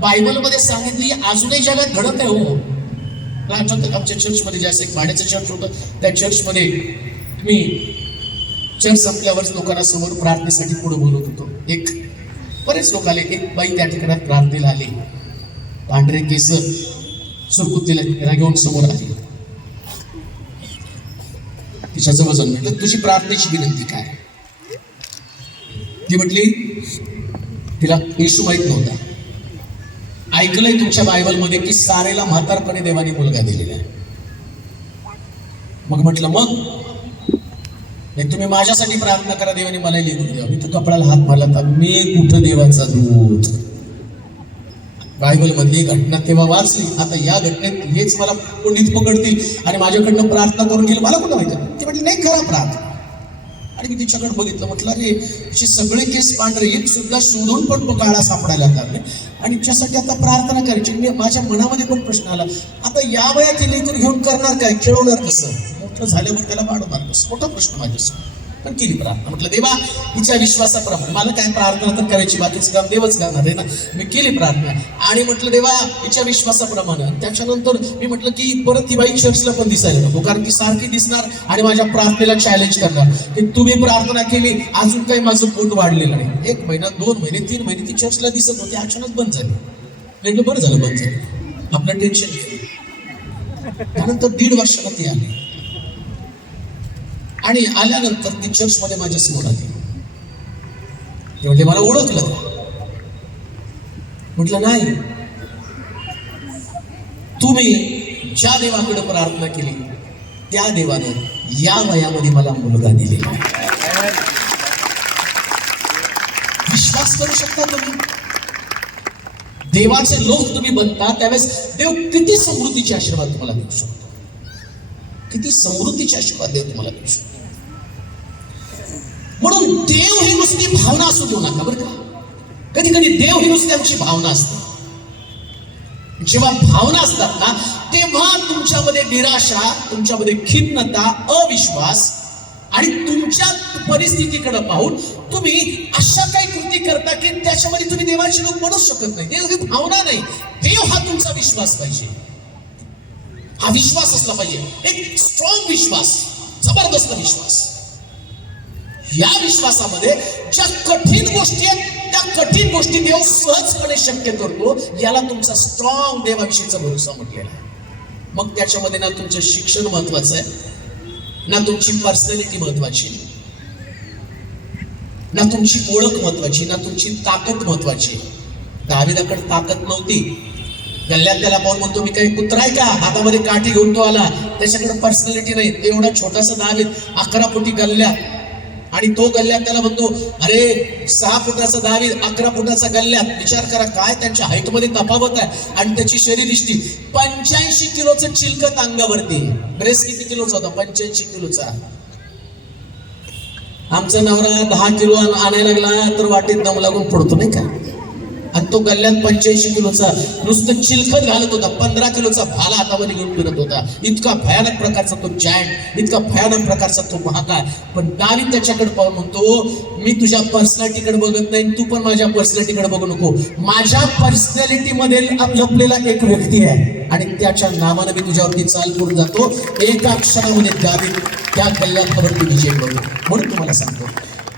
बायबलमध्ये सांगितली, अजूनही जगात घडत आहे. हो, आठवतं आमच्या चर्चमध्ये जास्त एक भाड्याचं चर्च होतं, त्या चर्चमध्ये मी चर्च संपल्यावर लोकांना समोर प्रार्थनेसाठी पुढे बोलत होतो. बरेच लोक आले. एक बाई त्या ठिकाणात प्रार्थनेला आली, पांढरे केस, सुरकुतीला घेऊन समोर आली. तिच्या जवळ जाऊन म्हटलं, तुझी प्रार्थनेची विनंती काय? ती म्हटली, तिला येशू माहित नव्हता, ऐकलंय तुमच्या बायबलमध्ये की सारेला म्हातारपणे देवाने मुलगा दिलेला आहे. मग म्हटलं, मग नाही, तुम्ही माझ्यासाठी प्रार्थना करा, देवाने मला लिहून द्या. मी तर कपड्याला हात मारला, तर मी कुठं देवाचा दूत. बायबल मधली घटना तेव्हा वाचली. आता या घटनेत हेच मला कोणीच पकडतील आणि माझ्याकडनं प्रार्थना करून गेलं, मला कुठं माहिती. ती म्हटली, नाही करा प्रार्थना. आणि मी तिच्याकडे बघितलं, म्हटलं, अरे तिचे सगळे केस पांढरे, एक सुद्धा शोधून पण तो काळा सापडायला लागले आणि तिच्यासाठी आता प्रार्थना करायची. मी माझ्या मनामध्ये पण प्रश्न आला, आता या वयात लेकरू घेऊन करणार काय, खेळवणार कसं, मोठं झाल्यावर त्याला वाढवणार कसं, मोठा प्रश्न माझ्यासमोर. पण केली प्रार्थना. म्हटलं, देवा हिच्या विश्वासाप्रमाणे, मला काय प्रार्थना तर करायची, बाकीचं काम देवच करणार आहे ना. मी केली प्रार्थना आणि म्हटलं, देवा हिच्या विश्वासाप्रमाणे. त्याच्यानंतर मी म्हटलं की परत ती बाई चर्चला पण दिसायला नको, कारण ती सारखी दिसणार आणि माझ्या प्रार्थनेला चॅलेंज करणार की तुम्ही प्रार्थना केली, अजून काही माझं पोट वाढलेलं नाही. 1 महिना, 2 महिने, 3 महिने ती चर्चला दिसत होती, अचानक बंद झाली. म्हटलं, बरं झालं बंद झाली, आपलं टेन्शन गेलं. त्यानंतर 1.5 वर्षाला ती आली आणि आल्यानंतर ती चर्चमध्ये माझ्या समोर आली. म्हणजे मला ओळखलं. म्हटलं, नाही, तुम्ही ज्या देवाकडे प्रार्थना केली त्या देवानं या वयामध्ये मला मुलगा दिलेला. विश्वास करू शकता तुम्ही? देवाचे लोक तुम्ही बनता त्यावेळेस देव किती समृद्धीचे आशीर्वाद तुम्हाला देऊ शकतो, किती समृद्धीचे आशीर्वाद देव तुम्हाला देऊ शकतो. म्हणून देव ही नुसती भावना असू देऊ नका बरं का. कधी कधी देव ही नुसती आमची भावना असते. जेव्हा भावना असतात ना, तेव्हा तुमच्यामध्ये निराशा, तुमच्यामध्ये खिन्नता, अविश्वास आणि तुमच्या परिस्थितीकडे पाहून तुम्ही अशा काही कृती करता की त्याच्यामध्ये तुम्ही देवाचे लोक बनू शकत नाही. देव ही भावना नाही, देव हा तुमचा विश्वास पाहिजे. हा विश्वास असला पाहिजे, एक स्ट्रॉंग विश्वास, जबरदस्त विश्वास. या विश्वासामध्ये ज्या कठीण गोष्टी आहेत त्या कठीण गोष्टी देव सहजपणे शक्य करतो. याला तुमचा स्ट्रॉंग देवाविषयीचा भरोसा म्हटलेला आहे. मग त्याच्यामध्ये ना तुमचं शिक्षण महत्वाचं आहे, ना तुमची पर्सनॅलिटी महत्वाची, ना तुमची ओळख महत्वाची, ना तुमची ताकद महत्वाची. दाविदाकडे ताकद नव्हती. गल्ल्यात त्याला पाहून म्हणतो, मी काही कुत्रा आहे का, हातामध्ये काठी घेऊन तो आला. त्याच्याकडे पर्सनॅलिटी नाही. एवढा छोटासा दावीद, 11 फुटी गल्ल्यात, आणि तो गल्ल्यात त्याला म्हणतो, अरे 6 फुटाचा दावीद 11 फुटाचा गल्ल्यात. विचार करा काय त्यांच्या हाईट मध्ये तफावत आहे. आणि त्याची शरीरयष्टी 85 किलोचं चिलकत अंगावरती. ड्रेस किती किलोचा होता? 85 किलोचा. आमचा नवरा 10 किलो आणायला लागला तर वाटेत दम लागून पडतो नाही का. आणि तो गल्ल्यात 85 किलोचा नुसतं चिलखत घालत होता, 15 किलोचा भाला हातामध्ये घेऊन फिरत होता. इतका भयानक प्रकारचा तो जायंट, इतका भयानक प्रकारचा तो महाकाय. पण दावीद त्याच्याकडे पाहून म्हणतो, मी तुझ्या पर्सनॅलिटीकडे बघत नाही, तू पण माझ्या पर्सनॅलिटीकडे बघू नको. माझ्या पर्सनॅलिटी मध्ये लपलेला एक व्यक्ती आहे आणि त्याच्या नावानं मी तुझ्यावरती चाल करून जातो. एका क्षणामध्ये दावीद त्या गल्ल्यावरती विजय करू. म्हणून तुम्हाला सांगतो,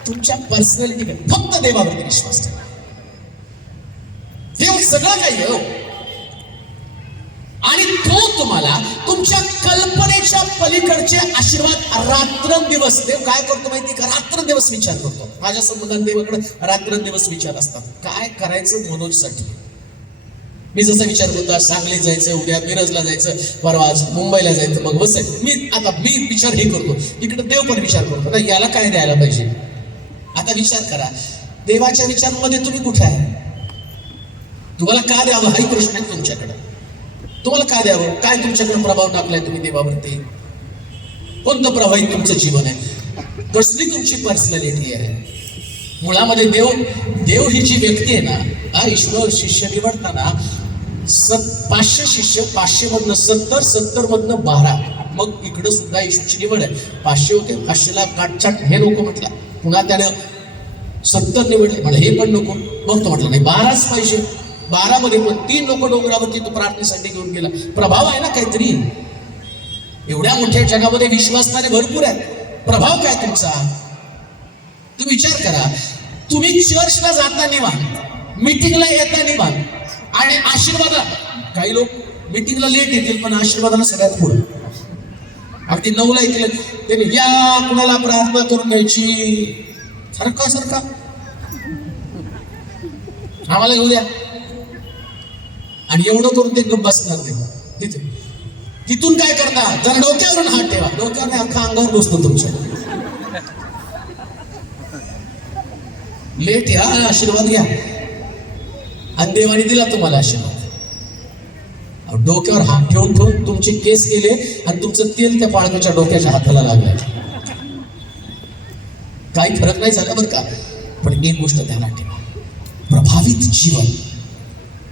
तुमच्या पर्सनॅलिटीकडे फक्त देवावरती विश्वास ठेवा. देव सगळं काही आहे आणि तो तुम्हाला तुमच्या कल्पनेच्या पलीकडचे आशीर्वाद रात्रंदिवस. देव काय करतो माहिती का? रात्रंदिवस विचार करतो. माझ्या संबंधात देवाकडे रात्रंदिवस विचार असतात. काय करायचं मनोजसाठी. मी जसा विचार करतो, सांगली जायचं, उद्या मिरजला जायचं, परवा आज मुंबईला जायचं, मग बसायचं. मी विचार हे करतो, इकडे देव पण विचार करतो ना, याला काय द्यायला पाहिजे. आता विचार करा, देवाच्या विचारांमध्ये तुम्ही कुठे आहे? तुम्हाला का द्यावं हाही प्रश्न आहे तुमच्याकडे. तुम्हाला का द्यावं? काय तुमच्याकडे प्रभाव टाकलाय तुम्ही देवावरती? कोणतं प्रभावित तुमचं जीवन आहे? कसली तुमची पर्सनॅलिटी आहे? मुळामध्ये देव ही जी व्यक्ती आहे ना, हा ईश्वर शिष्य निवडताना 500 शिष्य, 500 मधनं 70, 70 मधनं 12. मग इकडं सुद्धा येशूची निवड आहे. 500 होते, 500ला काटछाट हे नको म्हटलं. पुन्हा त्यानं 70 निवडले, म्हणलं हे पण नको. मग तो म्हटलं नाही 12च पाहिजे. 12 मध्ये पण 3 लोक डोंगरावरती तो प्रार्थनेसाठी घेऊन गेला. प्रभाव आहे ना काहीतरी. एवढ्या मोठ्या जगामध्ये विश्वासणारे भरपूर आहेत. प्रभाव काय तुमचा? तुम्ही विचार करा. तुम्ही चर्चला जाता निवांत, मीटिंगला येता निवांत आणि आशीर्वाद. काही लोक मीटिंगला लेट येतील पण आशीर्वादाला सगळ्यात पुढे. अगदी 9ला येतील, त्यांनी या कुणाला प्रार्थना करून घ्यायची. सरका आम्हाला घेऊ द्या. आणि एवढं करून ते गप्प बसणार नाही. तिथून काय करता? जरा डोक्यावरून हात ठेवा. डोक्यावर अख्खा अंगावर बसतो तुमच्या. लेट या, आशीर्वाद घ्या. आणि देवाने दिला तुम्हाला आशीर्वाद. डोक्यावर हात ठेवून तुमचे केस केले आणि तुमचं तेल त्या बाळकाच्या डोक्याच्या हाताला लागलं. काही फरक नाही झाला बरं का. पण एक गोष्ट ध्यानात ठेवा, प्रभावित जीवन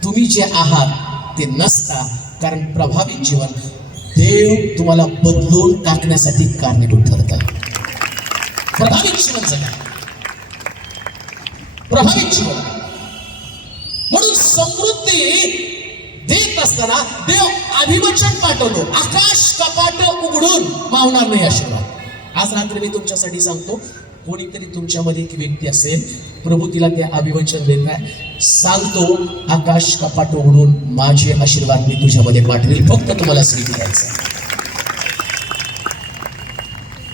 तुम्ही जे आहात ते नसता. कारण प्रभावित जीवन देव तुम्हाला बदलून टाकण्यासाठी कारणीभूत ठरतात. प्रभावित जीवन जगा, प्रभावित जीवन. म्हणून समृद्धी देत असताना देव अभिवचन पाठवतो. आकाश कपाट उघडून मावणार नाही आशीर्वाद. आज रात्री मी तुमच्यासाठी सांगतो, कोणीतरी तुमच्यामध्ये एक व्यक्ती असेल, प्रभू तिला ते अभिवचन देत आहे. सांगतो, आकाश कपाट उघडून माझे आशीर्वाद मी तुझ्यामध्ये पाठवेल. फक्त तुम्हाला स्वीकारायचं.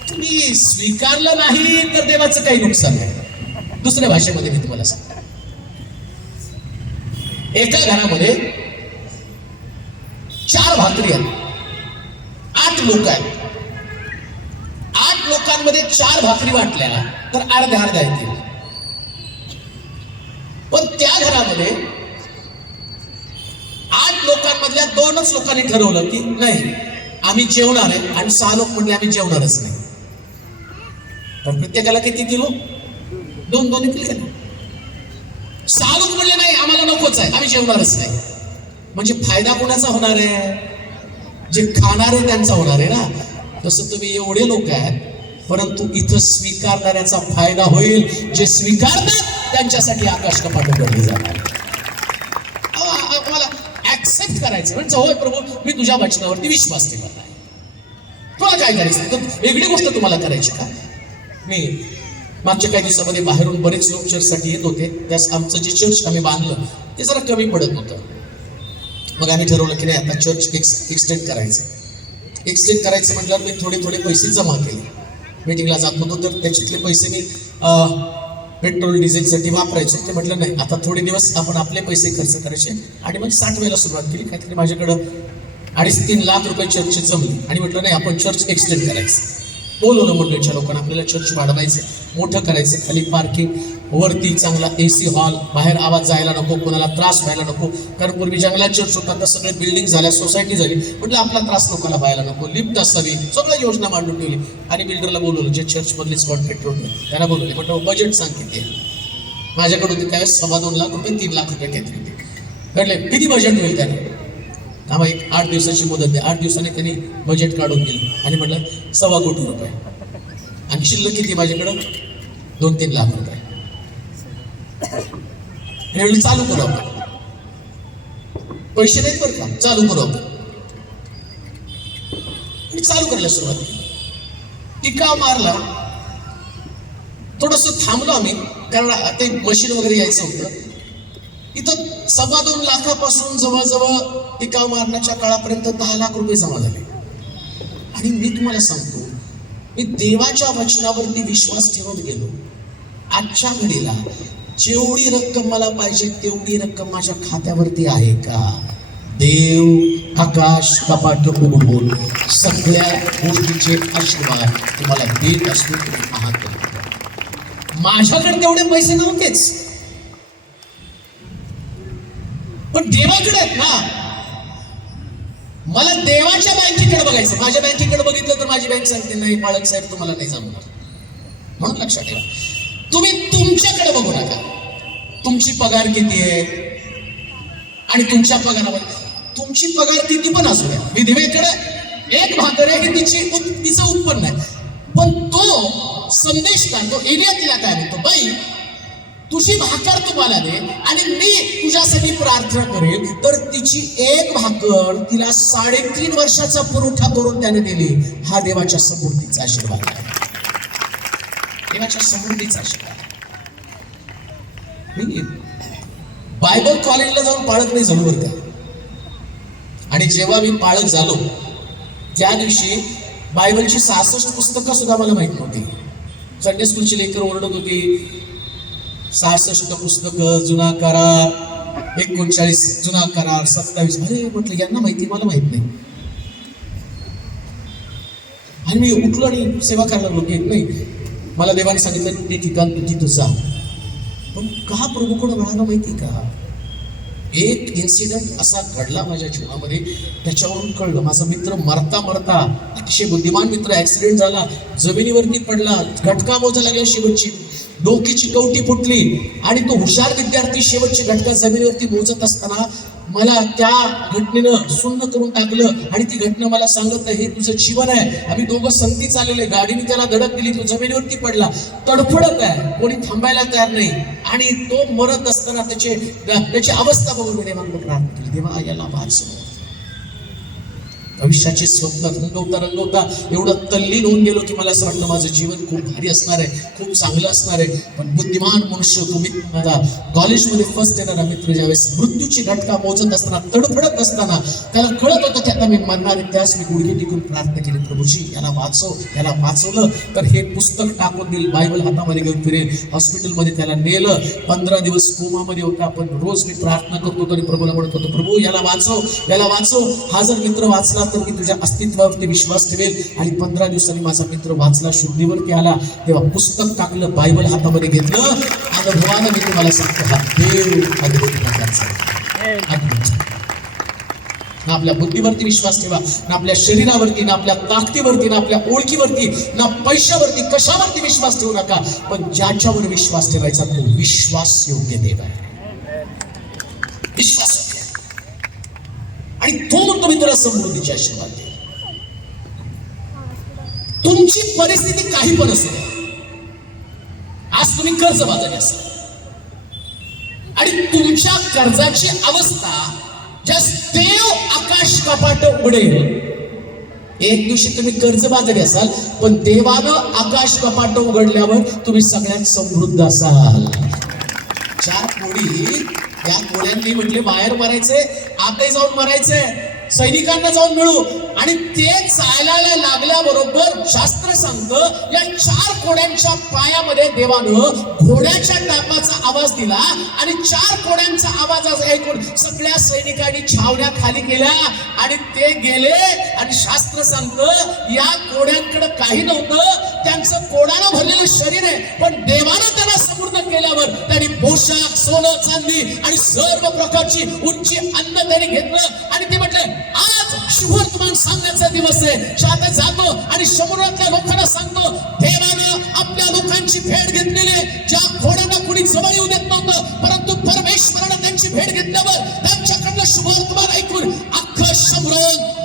तुम्ही स्वीकारलं नाही तर देवाचं काही नुकसान नाही. दुसऱ्या भाषेमध्ये मी तुम्हाला सांगतो, एका घरामध्ये 4 भाकरी आहेत, 8 लोक आहेत. 8 लोकांमध्ये 4 भाकरी वाटल्या तर अर्ध्या येतील. पण त्या घरामध्ये 8 लोकांमधल्या 2च लोकांनी ठरवलं की नाही आम्ही जेवणार आहे, आणि 6 लोक म्हणले आम्ही जेवणारच नाही. तर प्रत्येकाला किती दिलो? 2-2 येतील का? 6 लोक म्हणले नाही आम्हाला नकोच आहे, आम्ही जेवणारच नाही. म्हणजे फायदा कोणाचा होणार आहे? जे खाणारे त्यांचा होणार आहे ना. तसं तुम्ही एवढे लोक आहेत, परंतु इथं स्वीकारणाऱ्याचा फायदा होईल. जे स्वीकारतात त्यांच्यासाठी आकाश कपाट उघडली जाणार. आम्हाला ऍक्सेप्ट करायचं म्हणजे होय प्रभू मी तुझ्या वचनावरती विश्वास ठेवत आहे. तुम्हाला काय करायचं तर वेगळी गोष्ट तुम्हाला करायची का? मी मागच्या काही दिवसामध्ये बाहेरून बरेच लोक चर्चसाठी येत होते. त्यास आमचं जे चर्च आम्ही बांधलं ते जरा कमी पडत होतं. मग आम्ही ठरवलं की नाही आता चर्च एक्सटेंड करायचं. एक्सटेंड करायचं म्हटल्यावर मी थोडे पैसे जमा केले. मीटिंगला जात होतो तर त्याच्यातले पैसे मी पेट्रोल डिझेलसाठी वापरायचो. ते म्हटलं नाही आता थोडे दिवस आपण आपले पैसे खर्च करायचे. आणि मग 60 वेळेला सुरुवात केली. काहीतरी माझ्याकडं 2.5-3 लाख रुपये चर्चचे जमले. आणि म्हटलं नाही आपण चर्च एक्सटेंड करायचं. बोलवलं मंडळीच्या लोकांना, आपल्याला चर्च वाढवायचे, मोठं करायचं. खाली पार्किंग, वरती चांगला AC हॉल, बाहेर आवाज जायला नको, कोणाला त्रास व्हायला नको. कारण पूर्वी जंगलात चर्च होता, तर सगळे बिल्डिंग झाल्या, सोसायटी झाली. म्हटलं आपला त्रास लोकांना व्हायला नको, लिफ्ट असावी, सगळं योजना मांडून ठेवली. आणि बिल्डरला बोलवलं, जे चर्चमधलेच कॉन्ट्रॅक्टर होते त्यांना बोलवले. म्हटलं बजेट सांग किती आहे. माझ्याकडे होते त्यावेळेस 2.25 लाख रुपये 3 लाख रुपये घेतले होते. कळलं किती बजेट होईल त्याने? आम्हा एक 8 दिवसाची मुदत द्या. 8 दिवसांनी त्यांनी बजेट काढून दिलं आणि म्हटलं 1.25 कोटी रुपये. आणि शिल्लक किती माझ्याकडं? 2-3 लाख रुपये. आणि म्हटलं चालू करू आपण. पैसे नाहीत बरं का, चालू करू आपण. आणि चालू करायला सुरुवात केली. टिका मारला. थोडस थांबलो आम्ही, कारण आता मशीन वगैरे यायचं होतं. इथं 2.25 लाखापासून जवळजवळ टिकाव मारण्याच्या काळापर्यंत 10 लाख रुपये जमा झाले. आणि मी तुम्हाला सांगतो, मी देवाच्या वचनावरती विश्वास ठेवून गेलो. आजच्या घडीला जेवढी रक्कम मला पाहिजे तेवढी रक्कम माझ्या खात्यावरती आहे का? देव आकाश कपाट उघडून सगळ्या गोष्टीचे आशीर्वाद तुम्हाला देत असतो. तुम्ही पाहतो माझ्याकडे तेवढे पैसे नव्हतेच, पण देवाकडे आहेत ना. मला देवाच्या बँकेकडे बघायचं. माझ्या बँकेकडे बघितलं तर माझी बँक सांगते नाही बाळक साहेब तुम्हाला नाही जमणार. म्हणून लक्षात ठेवा, तुम्ही तुमच्याकडे बघू नका. तुमची पगार किती आहे आणि तुमच्या पगारामध्ये तुमची पगार किती पण असू द्या, विधवेकडे एक भाकर आहे की तिचं उत्पन्न आहे. पण तो संदेश काय, तो एरिया तिला काय म्हणतो, बाई तुझी भाकर तू मला दे आणि मी तुझ्यासाठी प्रार्थना करेल. तर तिची एक भाकर तिला 3.5 वर्षाचा पुरवठा करून त्याने दिली. हा देवाच्या समृद्धीचा आशीर्वाद आहे. देवाच्या समृद्धीचा आशीर्वाद. मी बायबल कॉलेजला जाऊन पाळक नाही झालो बरं का. आणि जेव्हा मी पाळक झालो त्या दिवशी बायबलची 66 पुस्तकं सुद्धा मला माहित नव्हती. संडे स्कूलची लेकर ओरडत होती 66 पुस्तकं, जुना करार 39, जुना करार 27. अरे म्हटलं यांना माहिती, मला माहित नाही. आणि मी उठलो आणि सेवा करायला लागलो की नाही, मला देवाने सांगितलं ते ठिकाण तू तिथं जा. पण का प्रभूकडे वळायला माहिती का? एक इन्सिडेंट असा घडला माझ्या जीवनामध्ये, त्याच्यावरून कळलं. माझा मित्र मरता मरता, अतिशय बुद्धिमान मित्र, ऍक्सिडेंट झाला, जमिनीवरती पडला, घटका मोजायला लागला, शेवटची डोकीची कवटी फुटली. आणि तो हुशार विद्यार्थी शेवटची घटका जमिनीवरती मोजत असताना मला त्या घटनेनं सुन्न करून टाकलं. आणि ती घटना मला सांगत हे तुझं जीवन आहे. आम्ही दोघं संगती चाललेले, गाडीने त्याला धडक दिली, तो जमिनीवरती पडला, तडफडत आहे, कोणी थांबायला तयार नाही. आणि तो मरत असताना त्याची अवस्था बघून मी देवाकडे प्रार्थना केली, देवा याला वाचव. भविष्याचे स्वप्न रंगवता एवढं तल्लीन होऊन गेलो की मला असं वाटलं माझं जीवन खूप भारी असणार आहे, खूप चांगलं असणार आहे. पण बुद्धिमान मनुष्य, तुम्ही माझा कॉलेजमध्ये फर्स्ट येणारा मित्र, ज्यावेळेस मृत्यूची घटका मोजत असताना, तडफडत असताना त्याला कळत होतं की आता मी मरणार. त्यास मी गुडघे टिकून प्रार्थना केली, प्रभूजी याला वाचव. याला वाचवलं तर हे पुस्तक टाकून देईल, बायबल हातामध्ये घेऊन फिरेल. हॉस्पिटलमध्ये त्याला नेलं, 15 दिवस कोमामध्ये होता. पण रोज मी प्रार्थना करतो तरी प्रभूला म्हणत होतो, प्रभू याला वाचव, याला वाचव. हा जर मित्र वाचला तर मी तुझ्या अस्तित्वावरती विश्वास ठेवेल. आणि 15 दिवसांनी माझा मित्र वाचला, शुद्धीवरती आला. तेव्हा पुस्तक टाकलं, बायबल हातामध्ये घेतलं. अनुभवानं मी तुम्हाला सांगतो, हा देव अद्भुत प्रकारचा ना. आपल्या बुद्धीवरती विश्वास ठेवा, ना आपल्या शरीरावरती, ना आपल्या ताकदीवरती, ना आपल्या ओळखीवरती, ना पैशावरती, कशावरती विश्वास ठेवू नका. पण ज्याच्यावर विश्वास ठेवायचा तो विश्वास योग्य देव आहे. विश्वास आणि तो म्हणतो मी तुला समृद्धीचे आशीर्वाद दे. तुमची परिस्थिती काही पण असू द्या, आज तुम्ही कर्जबाजारी असाल आणि तुमच्या कर्जाची अवस्था ज्या देव आकाश कपाट उघडेल. एक दिवशी तुम्ही कर्जबाजारी असाल, पण देवानं आकाश कपाट उघडल्यावर तुम्ही सगळ्यात समृद्ध असाल. 4 कोडी या कोड्यांनी म्हटले बाहेर मरायचे, आताही जाऊन मरायचे, सैनिकांना जाऊन मिळू. आणि ते चालायला लागल्याबरोबर शास्त्र सांगतं या 4 कोड्यांच्या पायामध्ये देवानं घोड्याच्या टापाचा आवाज दिला. आणि 4 कोड्यांचा आवाज ऐकून सगळ्या सैनिकांनी छावण्या खाली केल्या आणि ते गेले. आणि शास्त्र सांगतं या कोड्यांकडे काही नव्हतं, त्यांचं कोडानं भरलेलं शरीर आहे, पण देवानं त्यांना समृद्ध केल्यावर त्यांनी पोशाख, सोनं, चांदी आणि सर्व प्रकारची उंची अन्न त्यांनी घेतलं. आणि ते म्हटले आज शुभवर्तमान सांगण्याचा दिवस आहे. शाळेत जातो आणि समुद्रातल्या लोकांना सांगतो देवानं आपल्या लोकांची भेट घेतलेली, ज्या घोड्यांना कुणी जवळ येऊ देत त्यांची भेट घेतल्यावर त्यांच्याकडनं शुभवर्तमान ऐकून अख्खं शंभर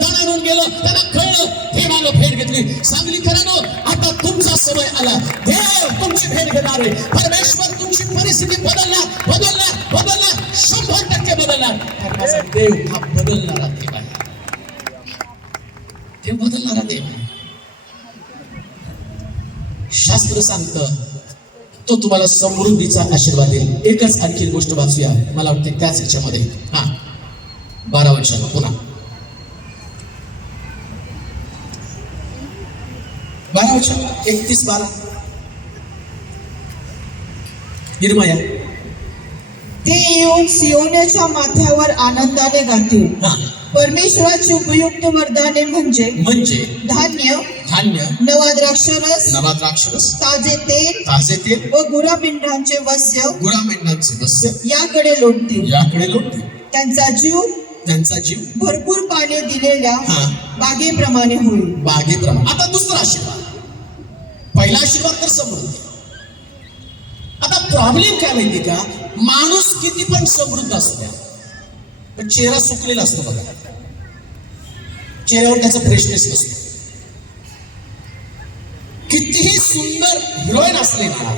दणाणून गेलं. त्यांना कळलं देवानं भेट घेतली. सांगलीकरांनो, आता तुमचा समय आला. देव तुमची भेट घेणार आहे. परमेश्वर तुमची परिस्थिती बदलणार 100% बदलणार. कारण माझा देव हा बदलणारा देव आहे. देव बदलणारा देव आहे. शास्त्र सांगतं तो तुम्हाला समृद्धीचा आशीर्वाद देईल. एकच आणखी गोष्ट वाचूया, मला वाटते त्याच ह्याच्यामध्ये 12 वचन पुन्हा 12 वचन 31-12 हिरमया. ते येऊन सियोनाच्या माथ्यावर आनंदाने गातील. परमेश्वराची उपयुक्त वरदाने म्हणजे धान्य, नवा द्राक्षरस, ताजे तेल व गुरामेंढांचे वस्य याकडे लोटतील. त्यांचा जीव भरपूर पाने दिलेल्या बागेप्रमाणे होईल. आता दुसरा आशीर्वाद. पहिला आशीर्वाद तर समृद्धी. आता प्रॉब्लेम काय माहिती का, माणूस किती पण समृद्ध असतो पण चेहरा सुकलेला असतो बघा. चेहऱ्यावर त्याचा फ्रेशनेस नसतो. कितीही सुंदर हिरोईन असले ना,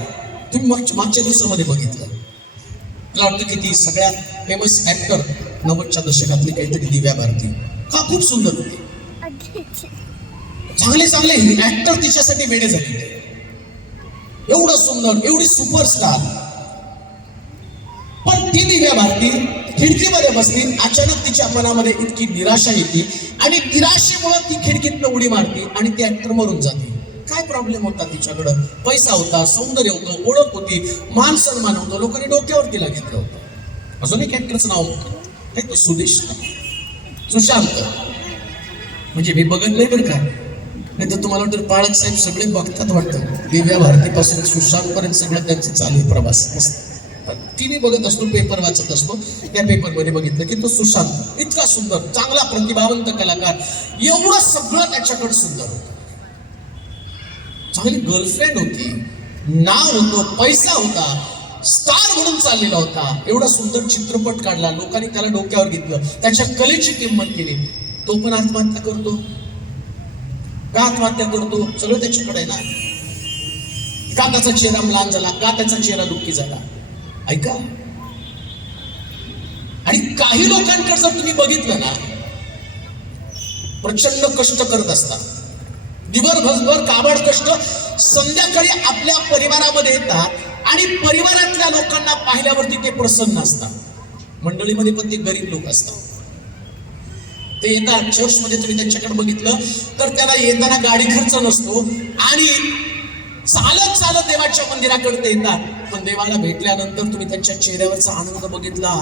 तुम्ही मागच्या दिवसामध्ये बघितलं, मला वाटतं किती सगळ्यात फेमस ऍक्टर 90च्या दशकातली काहीतरी दिव्या भारती का खूप सुंदर होती. चांगले ऍक्टर तिच्यासाठी वेडे झाले. एवढं सुंदर, एवढी सुपरस्टार. पण ती दिव्या भारती खिडकीमध्ये बसली. अचानक तिच्या मनामध्ये इतकी निराशा येते आणि निराशेमुळे ती खिडकीतनं उडी मारते आणि ती ऍक्टर मरून जाते. काय प्रॉब्लेम होता तिच्याकडं? पैसा होता, सौंदर्य होतं, ओळख होती, मान सन्मान होतं, लोकांनी डोक्यावर तिला घेतलं होतं. अजून एक ऍक्टरचं नाव आहे तो सुशांत. म्हणजे मी बघत नाही बरं का, नाही तर तुम्हाला वाटतं पाळक साहेब सगळे बघतात वाटतं. दिव्या भारतीपासून सुशांत पर्यंत सगळं त्यांचं चालू आहे प्रवास. टीव्ही बघत असतो, पेपर वाचत असतो, त्या पेपरमध्ये बघितलं की तो सुशांत इतका सुंदर, चांगला प्रतिभावंत कलाकार, एवढं सगळं त्याच्याकडे सुंदर होतं. चांगली गर्लफ्रेंड होती, नाव होतं, पैसा होता, स्टार म्हणून चाललेला होता, एवढा सुंदर चित्रपट काढला, लोकांनी त्याला डोक्यावर घेतलं, त्याच्या कलेची किंमत केली. तो पण आत्महत्या करतो. का आत्महत्या करतो? सगळं त्याच्याकडे आहे ना. का त्याचा चेहरा म्लान झाला, का त्याचा चेहरा दुःखी झाला? ऐका, आणि काही लोकांकडे जर तुम्ही बघितलं ना, प्रचंड कष्ट करत असतात, दिवसभर काबाड कष्ट, संध्याकाळी आपल्या परिवारामध्ये येतात आणि परिवारातल्या लोकांना पाहिल्यावरती ते प्रसन्न असतात. मंडळीमध्ये पण ते गरीब लोक असतात. ते येतात चर्चमध्ये, तुम्ही त्यांच्याकडे बघितलं तर त्याला येताना गाडी खर्च नसतो आणि चालत देवाच्या मंदिराकडे ते येतात. पण देवाला भेटल्यानंतर तुम्ही त्यांच्या चेहऱ्यावरचा आनंद बघितला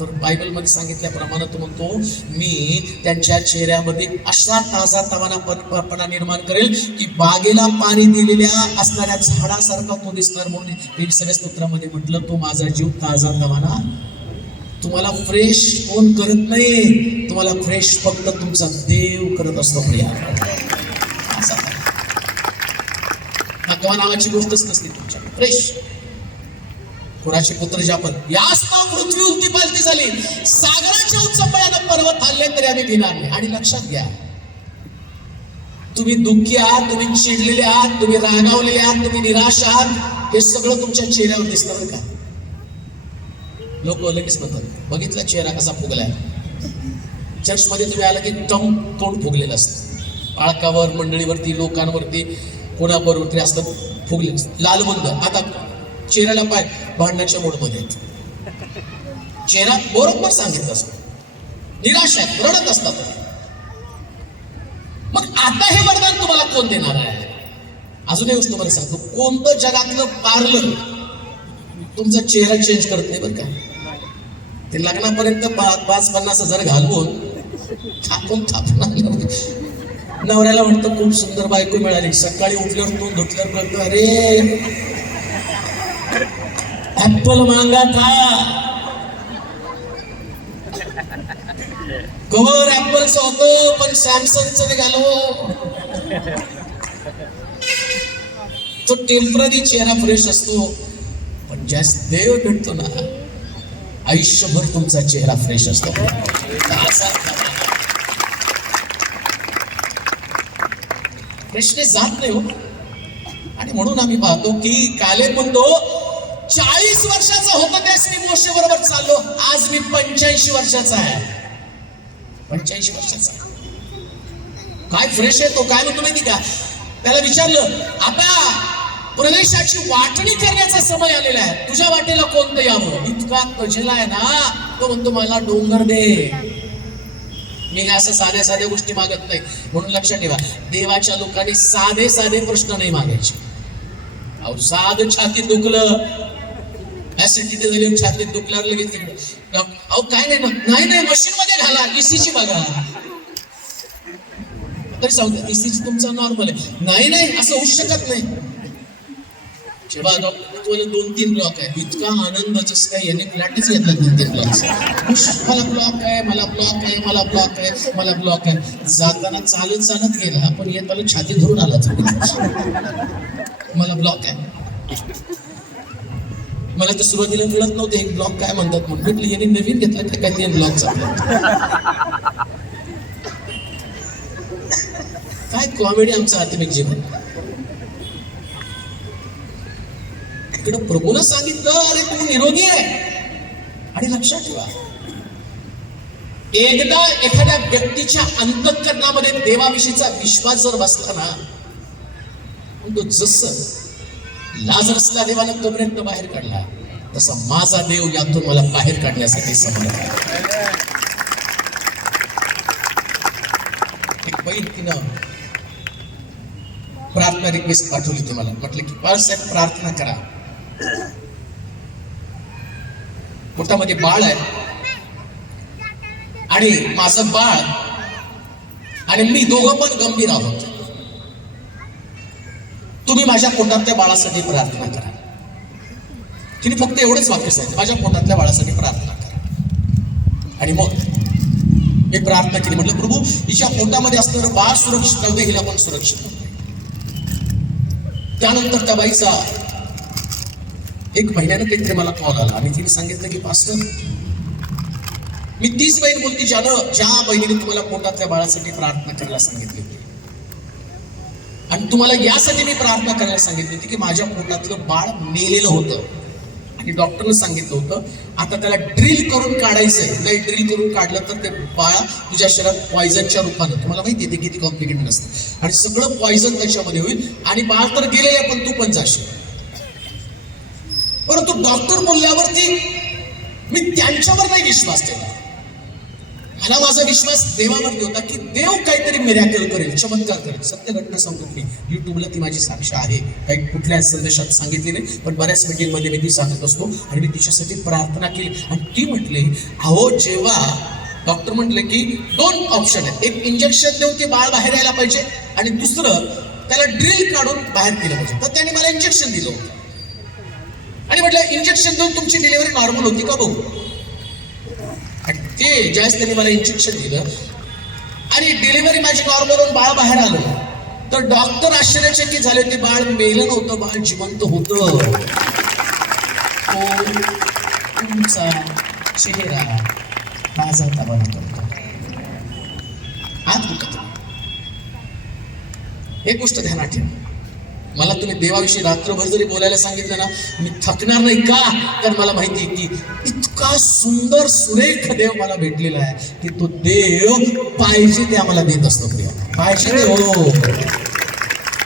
तर बायबलमध्ये सांगितल्याप्रमाणे तो म्हणतो, मी त्यांच्या चेहऱ्यामध्ये असा ताजा तवानापणा निर्माण करेल की बागेला पाणी दिलेल्या असणाऱ्या झाडासारखा तो दिसणार. म्हणून 20व्या स्तोत्रामध्ये म्हटलं, तो माझा जीव ताजा तवाना. तुम्हाला फ्रेश कोण करत नाही, तुम्हाला फ्रेश फक्त तुमचा देव करत असतो. प्रिया, थकवा नावाची गोष्टच नसते तुमच्या. फ्रेश कुराचे पुत्र जापन यास्ता पृथ्वी उलटी पालटी झाली, सागराच्या उच्चपणानं पर्वत हल्ले तरी आम्ही भिणार नाही. आणि लक्षात घ्या, तुम्ही दुःखी आहात, तुम्ही चिडलेले आहात, तुम्ही रागावलेले आहात, तुम्ही निराश आहात, हे सगळं तुमच्या चेहऱ्यावर दिसतं का? लोक लगेच म्हणतात, बघितला चेहरा कसा फुगलाय. चर्चमध्ये तुम्ही आला की तोंड फुगलेलं असतं. पाळकावर, मंडळीवरती, लोकांवरती, कोणाबरोबर असतं फुगले, लालबंद. आता चेहऱ्याला पाय भांडण्याच्या मोडमध्ये, चेहरा बरोबर सांगितलं असतं, निराशात रडत असतात. मग आता हे वरदान तुम्हाला कोण देणार आहे? अजून एक गोष्ट तुम्हाला सांगतो, कोणतं जगातलं पार्लर तुमचा चेहरा चेंज करत नाही बरं का. ते लग्नापर्यंत 5-50 हजार घालवून थापून नवऱ्याला म्हणतो खूप सुंदर बायको मिळाली, सकाळी उठल्यावर तू धुतल्यावर कळतो, अरे ऍपल मांगा था, कवर ऍपलचं होतं पण सॅमसंगचं निघालो. तो टेम्पररी चेहरा फ्रेश असतो, पण जास्त देव भेटतो ना, आयुष्यभर तुमचा चेहरा फ्रेश असतो. फ्रेशनेस जात नाही हो. आणि म्हणून आम्ही पाहतो की काले म्हणतो 40 वर्षाचा होता त्यास मी मोशे बरोबर चाललो, आज मी 85 वर्षाचा आहे. 85 वर्षाचा काय फ्रेश आहे तो. काय म्हणतो माहिती का, त्याला विचारलं आता प्रदेशाची वाटणी करण्याचा समय आलेला आहे, तुझ्या वाटेला कोणतं यावं. इतका कजेला आहे ना, तो म्हणतो मला डोंगर दे. मी काय असं साध्या साध्या गोष्टी मागत नाही. म्हणून लक्षात ठेवा, देवाच्या लोकांनी साधे साधे प्रश्न नाही मागायचे. अहो साधं छातीत दुखलं, ऍसिडिटी झाली, छातीत दुखल्यावर लगेच तिकडं अहो काय नाही नाही मशीन मध्ये घाला, ECG बघा. तरी सांगतो ECG तुमचा नॉर्मल आहे. नाही नाही असं होऊ शकत नाही. जेव्हा डॉक्टर 2-3 ब्लॉक आहे, इतका आनंद जसं काय याने फ्लॅटच घेतला 2-3 ब्लॉक. मला ब्लॉक आहे, मला ब्लॉक आहे, मला ब्लॉक आहे, मला ब्लॉक आहे. जाताना चालत चालत गेला, आपण येताना छाती धरून आला, मला ब्लॉक आहे. मला तर सुरुवातीला कळत नव्हतं एक ब्लॉक काय म्हणतात म्हणून. याने नवीन घेतलं काय काय ब्लॉकचा. काय कॉमेडी आमचं आत्मिक जीवन. इकडं प्रभूनं सांगितलं अरे तू निरोगी आहे. आणि लक्षात ठेवा, एकदा एखाद्या व्यक्तीच्या अंतःकरणामध्ये देवाविषयीचा विश्वास जर बसला ना, तो जसं लाजरसला देवानं कबरेतनं बाहेर काढला, तसा माझा देव यातून मला बाहेर काढण्यासाठी समोर आला. एक बाई तिनं प्रार्थना रिक्वेस्ट पाठवली तुम्हाला. म्हटलं की बाळासाहेब प्रार्थना करा, पोटामध्ये बाळ आहे आणि माझं बाळ आणि मी दोघं पण गंभीर आहोत. तुम्ही माझ्या पोटातल्या बाळासाठी प्रार्थना करा. तिने फक्त एवढंच वाक्य सांगितलं, माझ्या पोटातल्या बाळासाठी प्रार्थना करा. आणि मग मी प्रार्थना केली. म्हटलं प्रभू हिच्या पोटामध्ये असणारं बाळ सुरक्षित राहू दे, हिला पण सुरक्षित राहू दे. त्यानंतर त्या बाईचा 1 महिन्यानं काहीतरी मला कॉल आला आणि तिने सांगितलं की पास्टर मी 30 बहीण बोलती ज्या बहिणीने तुम्हाला पोटातल्या बाळासाठी प्रार्थना करायला सांगितली होती. आणि तुम्हाला यासाठी मी प्रार्थना करायला सांगितली होती की माझ्या पोटातलं बाळ मेलेलं होतं आणि डॉक्टरने सांगितलं होतं आता त्याला ड्रिल करून काढायचंय. नाही ड्रिल करून काढलं तर ते बाळ तुझ्या शरीरात पॉयझनच्या रूपानं, तुम्हाला माहिती आहे ते किती कॉम्प्लिकेटेड असतं, आणि सगळं पॉयझन त्याच्यामध्ये होईल आणि बाळ तर गेलेलं आहे पण तू पण जाशील. परंतु डॉक्टर बोलल्यावरती मी त्यांच्यावर नाही विश्वास ठेवला. मला माझा विश्वास देवावरती होता की देव काहीतरी मिरॅकल करेल, चमत्कार करेल. सत्य घटना सांगतो मी, युट्यूबला ती माझी साक्ष आहे, काही कुठल्याच संदेशात सांगितली नाही, पण बऱ्याच मीटिंगमध्ये मी ती सांगत असतो. आणि मी तिच्यासाठी प्रार्थना केली आणि ती म्हटली अहो जेव्हा डॉक्टर म्हटले की 2 ऑप्शन आहेत, एक इंजेक्शन देऊन ते बाळ बाहेर यायला पाहिजे आणि दुसरं त्याला ड्रिल काढून बाहेर केलं पाहिजे. तर त्यांनी मला इंजेक्शन दिलं होतं आणि म्हटलं इंजेक्शन देऊन तुमची डिलिव्हरी नॉर्मल होती का बघू. आणि ते ज्यावेळेस त्यांनी मला इंजेक्शन दिलं आणि डिलिव्हरी माझी नॉर्मल होऊन बाळ बाहेर आलं तर डॉक्टर आश्चर्यचकित झाले, ते बाळ मेलं नव्हतं, बाळ जिवंत होतं. तुमचा चेहरा माझा तबाला करतो. हात दुखत. एक गोष्ट ध्यानात ठेवा, मला तुम्ही देवाविषयी रात्रभर जरी बोलायला सांगितलं ना, मी थकणार नाही. का तर मला माहिती आहे की इतका सुंदर सुरेख देव मला भेटलेला आहे की तो देव पाहिजे ते आम्हाला देत असतो. प्रिया पाहिजे ते हो,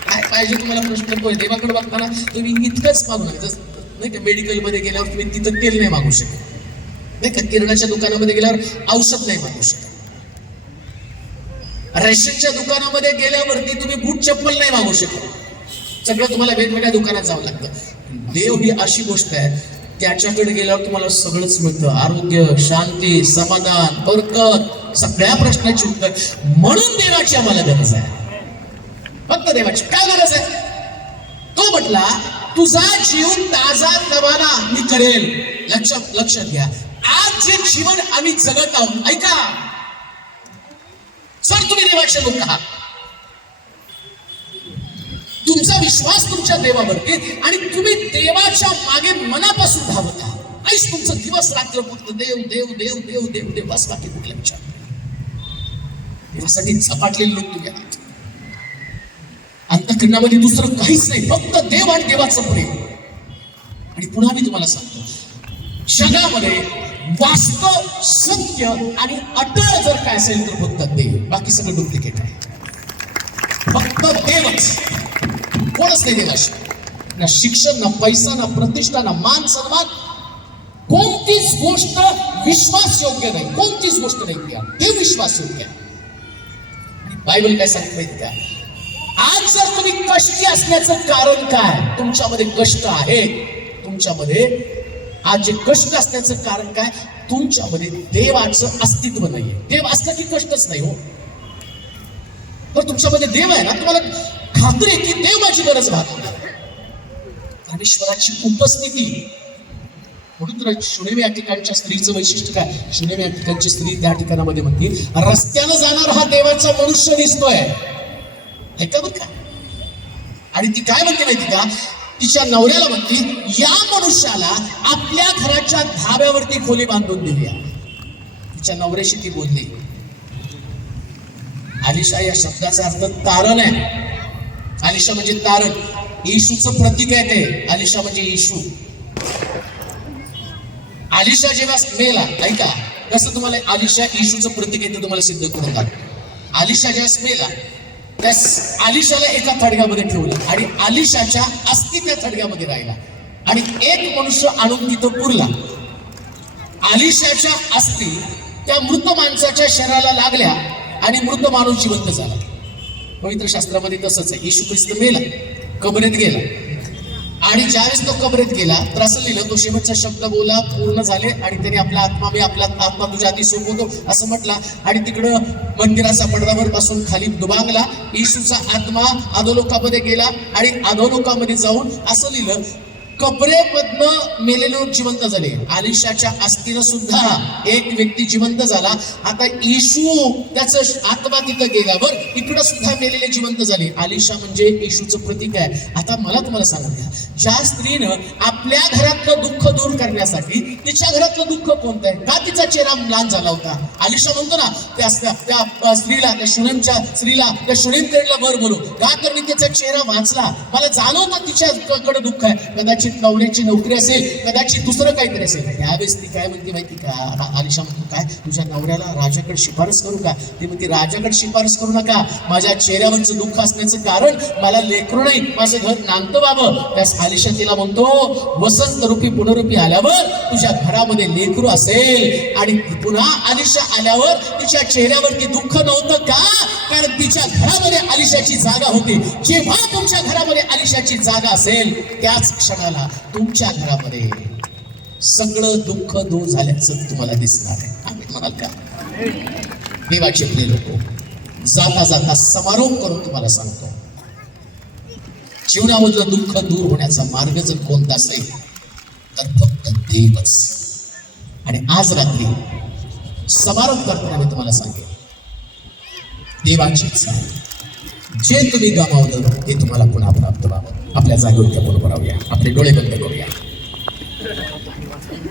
काय पाहिजे तुम्हाला प्रश्न पडतो. देवाकडे बघताना तुम्ही इतकंच मागू नका. नाही का मेडिकलमध्ये गेल्यावर तुम्ही तिथं तेल नाही मागू शकत, नाही का किराणाच्या दुकानामध्ये गेल्यावर औषध नाही मागू शकत, रेशनच्या दुकानामध्ये गेल्यावरती तुम्ही बूट चप्पल नाही मागू शकत. सगळं तुम्हाला वेगवेगळ्या दुकानात जावं लागतं. देव ही अशी गोष्ट आहे, त्याच्याकडे गेल्यावर तुम्हाला सगळंच मिळतं. आरोग्य, शांती, समाधान, बरकत, सगळ्या प्रश्नाची उत्तर. म्हणून देवाची आम्हाला गरज आहे, फक्त देवाची. काय गरज आहे? तो म्हटला तुझा जीव ताजा नवाना मी करेल. लक्षात घ्या, आज जे जीवन आम्ही जगत आहोत, ऐका सर तुम्ही देवाचे लोक आहात, तुमचा विश्वास तुमच्या देवावरती आणि तुम्ही देवाच्या मागे मनापासून धावत आहात. आईस तुमचं दिवस रात्र रात्र फक्त देव देव देव देव देव देव बस, बाकी कुठला विचार नाही. देवासाठी झपाटलेले लोक तुम्ही आहात. अंतःकरणामध्ये दुसरं काहीच नाही, फक्त देव आणि देवाचं प्रेम. आणि पुन्हा मी तुम्हाला सांगतो, जगामध्ये वास्तव, सत्य आणि अटळ जर काय असेल तर फक्त देव, बाकी सगळं डुप्लिकेट आहे. फक्त देवच, कोणच नाही देवाशी. ना शिक्षण, ना पैसा, ना प्रतिष्ठा, ना मान सन्मान, कोणतीच गोष्ट विश्वास योग्य नाही. कोणतीच गोष्ट नाही त्या, देव विश्वास योग्य आहे. आणि बायबल काय सांगत माहिती का? आज जर तुम्ही कष्टी असण्याचं कारण काय? तुमच्यामध्ये कष्ट आहे. तुमच्यामध्ये आज जे कष्ट असण्याचं कारण काय? तुमच्यामध्ये देवाचं अस्तित्व नाहीये. देव असलं की कष्टच नाही हो. तर तुमच्यामध्ये देव आहे ना, तुम्हाला खात्री आहे की देव माझी गरज भागवणार. परमेश्वराची उपस्थिती. म्हणून तुला शुनेम या ठिकाणच्या स्त्रीचं वैशिष्ट्य काय? शुनेम या ठिकाणची स्त्री त्या ठिकाणामध्ये म्हणते, रस्त्यानं जाणार हा देवाचा मनुष्य दिसतोय. ऐका बरं का. आणि ती काय म्हणते माहिती का? तिच्या नवऱ्याला म्हणते, या मनुष्याला आपल्या घराच्या धाब्यावरती खोली बांधून देऊया. तिच्या नवऱ्याशी ती बोलली. आलिशा या शब्दाचा अर्थ तारण आहे. आलिशा म्हणजे तारण, येशूचं प्रतीक आहे ते. आलिशा म्हणजे येशू. आलिशा जेव्हा मेला, ऐका कसं तुम्हाला आलिशा येशूचं प्रतीक आहे ते तुम्हाला सिद्ध करून दाखवतो. आलिशा जेव्हा मेला, त्या आलिशाला एका थडग्यामध्ये ठेवलं आणि आलिशाच्या अस्थी त्या थडग्यामध्ये राहिला. आणि एक मनुष्य आणून तिथं पुरला. आलिशाच्या अस्थी त्या मृत माणसाच्या शरीराला लागल्या आणि मृत माणूस जिवंत झाला. पवित्र शास्त्रामध्ये तसंच आहे. येशू ख्रिस्त मेला, कबरेत गेला, आणि ज्यावेळेस तो कबरेत गेला तर असं लिहिलं, तो शेवटचा शब्द बोला, पूर्ण झाले, आणि त्याने आपला आत्मा तुझ्या हाती सोपवतो असं म्हटला. आणि तिकडं मंदिराचा पडद्यावर पासून खाली दुबांगला. येशूचा आत्मा अधोलोकामध्ये गेला आणि अधोलोकामध्ये जाऊन असं लिहिलं, कबरेमधनं मेलेले लोक जिवंत झाले. आलिशाच्या अस्थीनं सुद्धा एक व्यक्ती जिवंत झाला. आता येशू त्याचं आत्मा तिथं गेला. बरं, इकडं सुद्धा मेलेले जिवंत झाले. आलिशा म्हणजे येशूचं प्रतीक आहे. आता मला तुम्हाला सांगू द्या, ज्या स्त्रीनं आपल्या घरातलं दुःख दूर करण्यासाठी, तिच्या घरातलं दुःख कोणतं आहे? का तिचा चेहरा लाल झाला होता? आलिशा म्हणतो ना त्या स्त्रीला, त्या शुनेमच्या स्त्रीला, त्या शुनेमकडला वर बोलू का? तर मी त्याचा चेहरा वाचला, मला जाणवतं तिच्याकडे दुःख आहे. कदाचित नवऱ्याची नोकरी असेल, कदाचित दुसरं काहीतरी असेल. त्यावेळेस ती काय म्हणते माहिती का? आलिशा म्हणतो, काय तुझ्या नवऱ्याला राजाकडे शिफारस करू का? ती म्हणते, राजाकडे शिफारस करू नका. माझ्या चेहऱ्यावरचं दुःख असण्याचं कारण मला लेकरू नाही, माझं घर नांदतं व्हावं. त्यास आलिशा तिला म्हणतो, वसंत रूपी पुनरूपी आल्यावर तुझ्या घरामध्ये लेकरू असेल. आणि पुन्हा आलिशा आल्यावर तिच्या चेहऱ्यावरती दुःख नव्हतं का? कारण तिच्या घरामध्ये आलिशाची जागा होती. जेव्हा तुमच्या घरामध्ये आलिशाची जागा असेल, त्याच क्षणाला तुमच्या घरामध्ये सगळं दुःख दूर झाल्याचं तुम्हाला दिसणार आहे. आम्ही म्हणाल का? देवाचे प्रिय लोक, जाता जाता समारोप करून तुम्हाला सांगतो, जीवनामधलं दुःख दूर होण्याचा मार्ग जर कोणता असेल तर फक्त देवच. आणि आज रात्री समारोप करताना मी तुम्हाला सांगेन, देवाची इच्छा जे तुम्ही गमावलं ते तुम्हाला पुन्हा प्राप्त व्हावं. आपल्या जागेवर आपण उभं राहूया, आपले डोळे बंद करूया.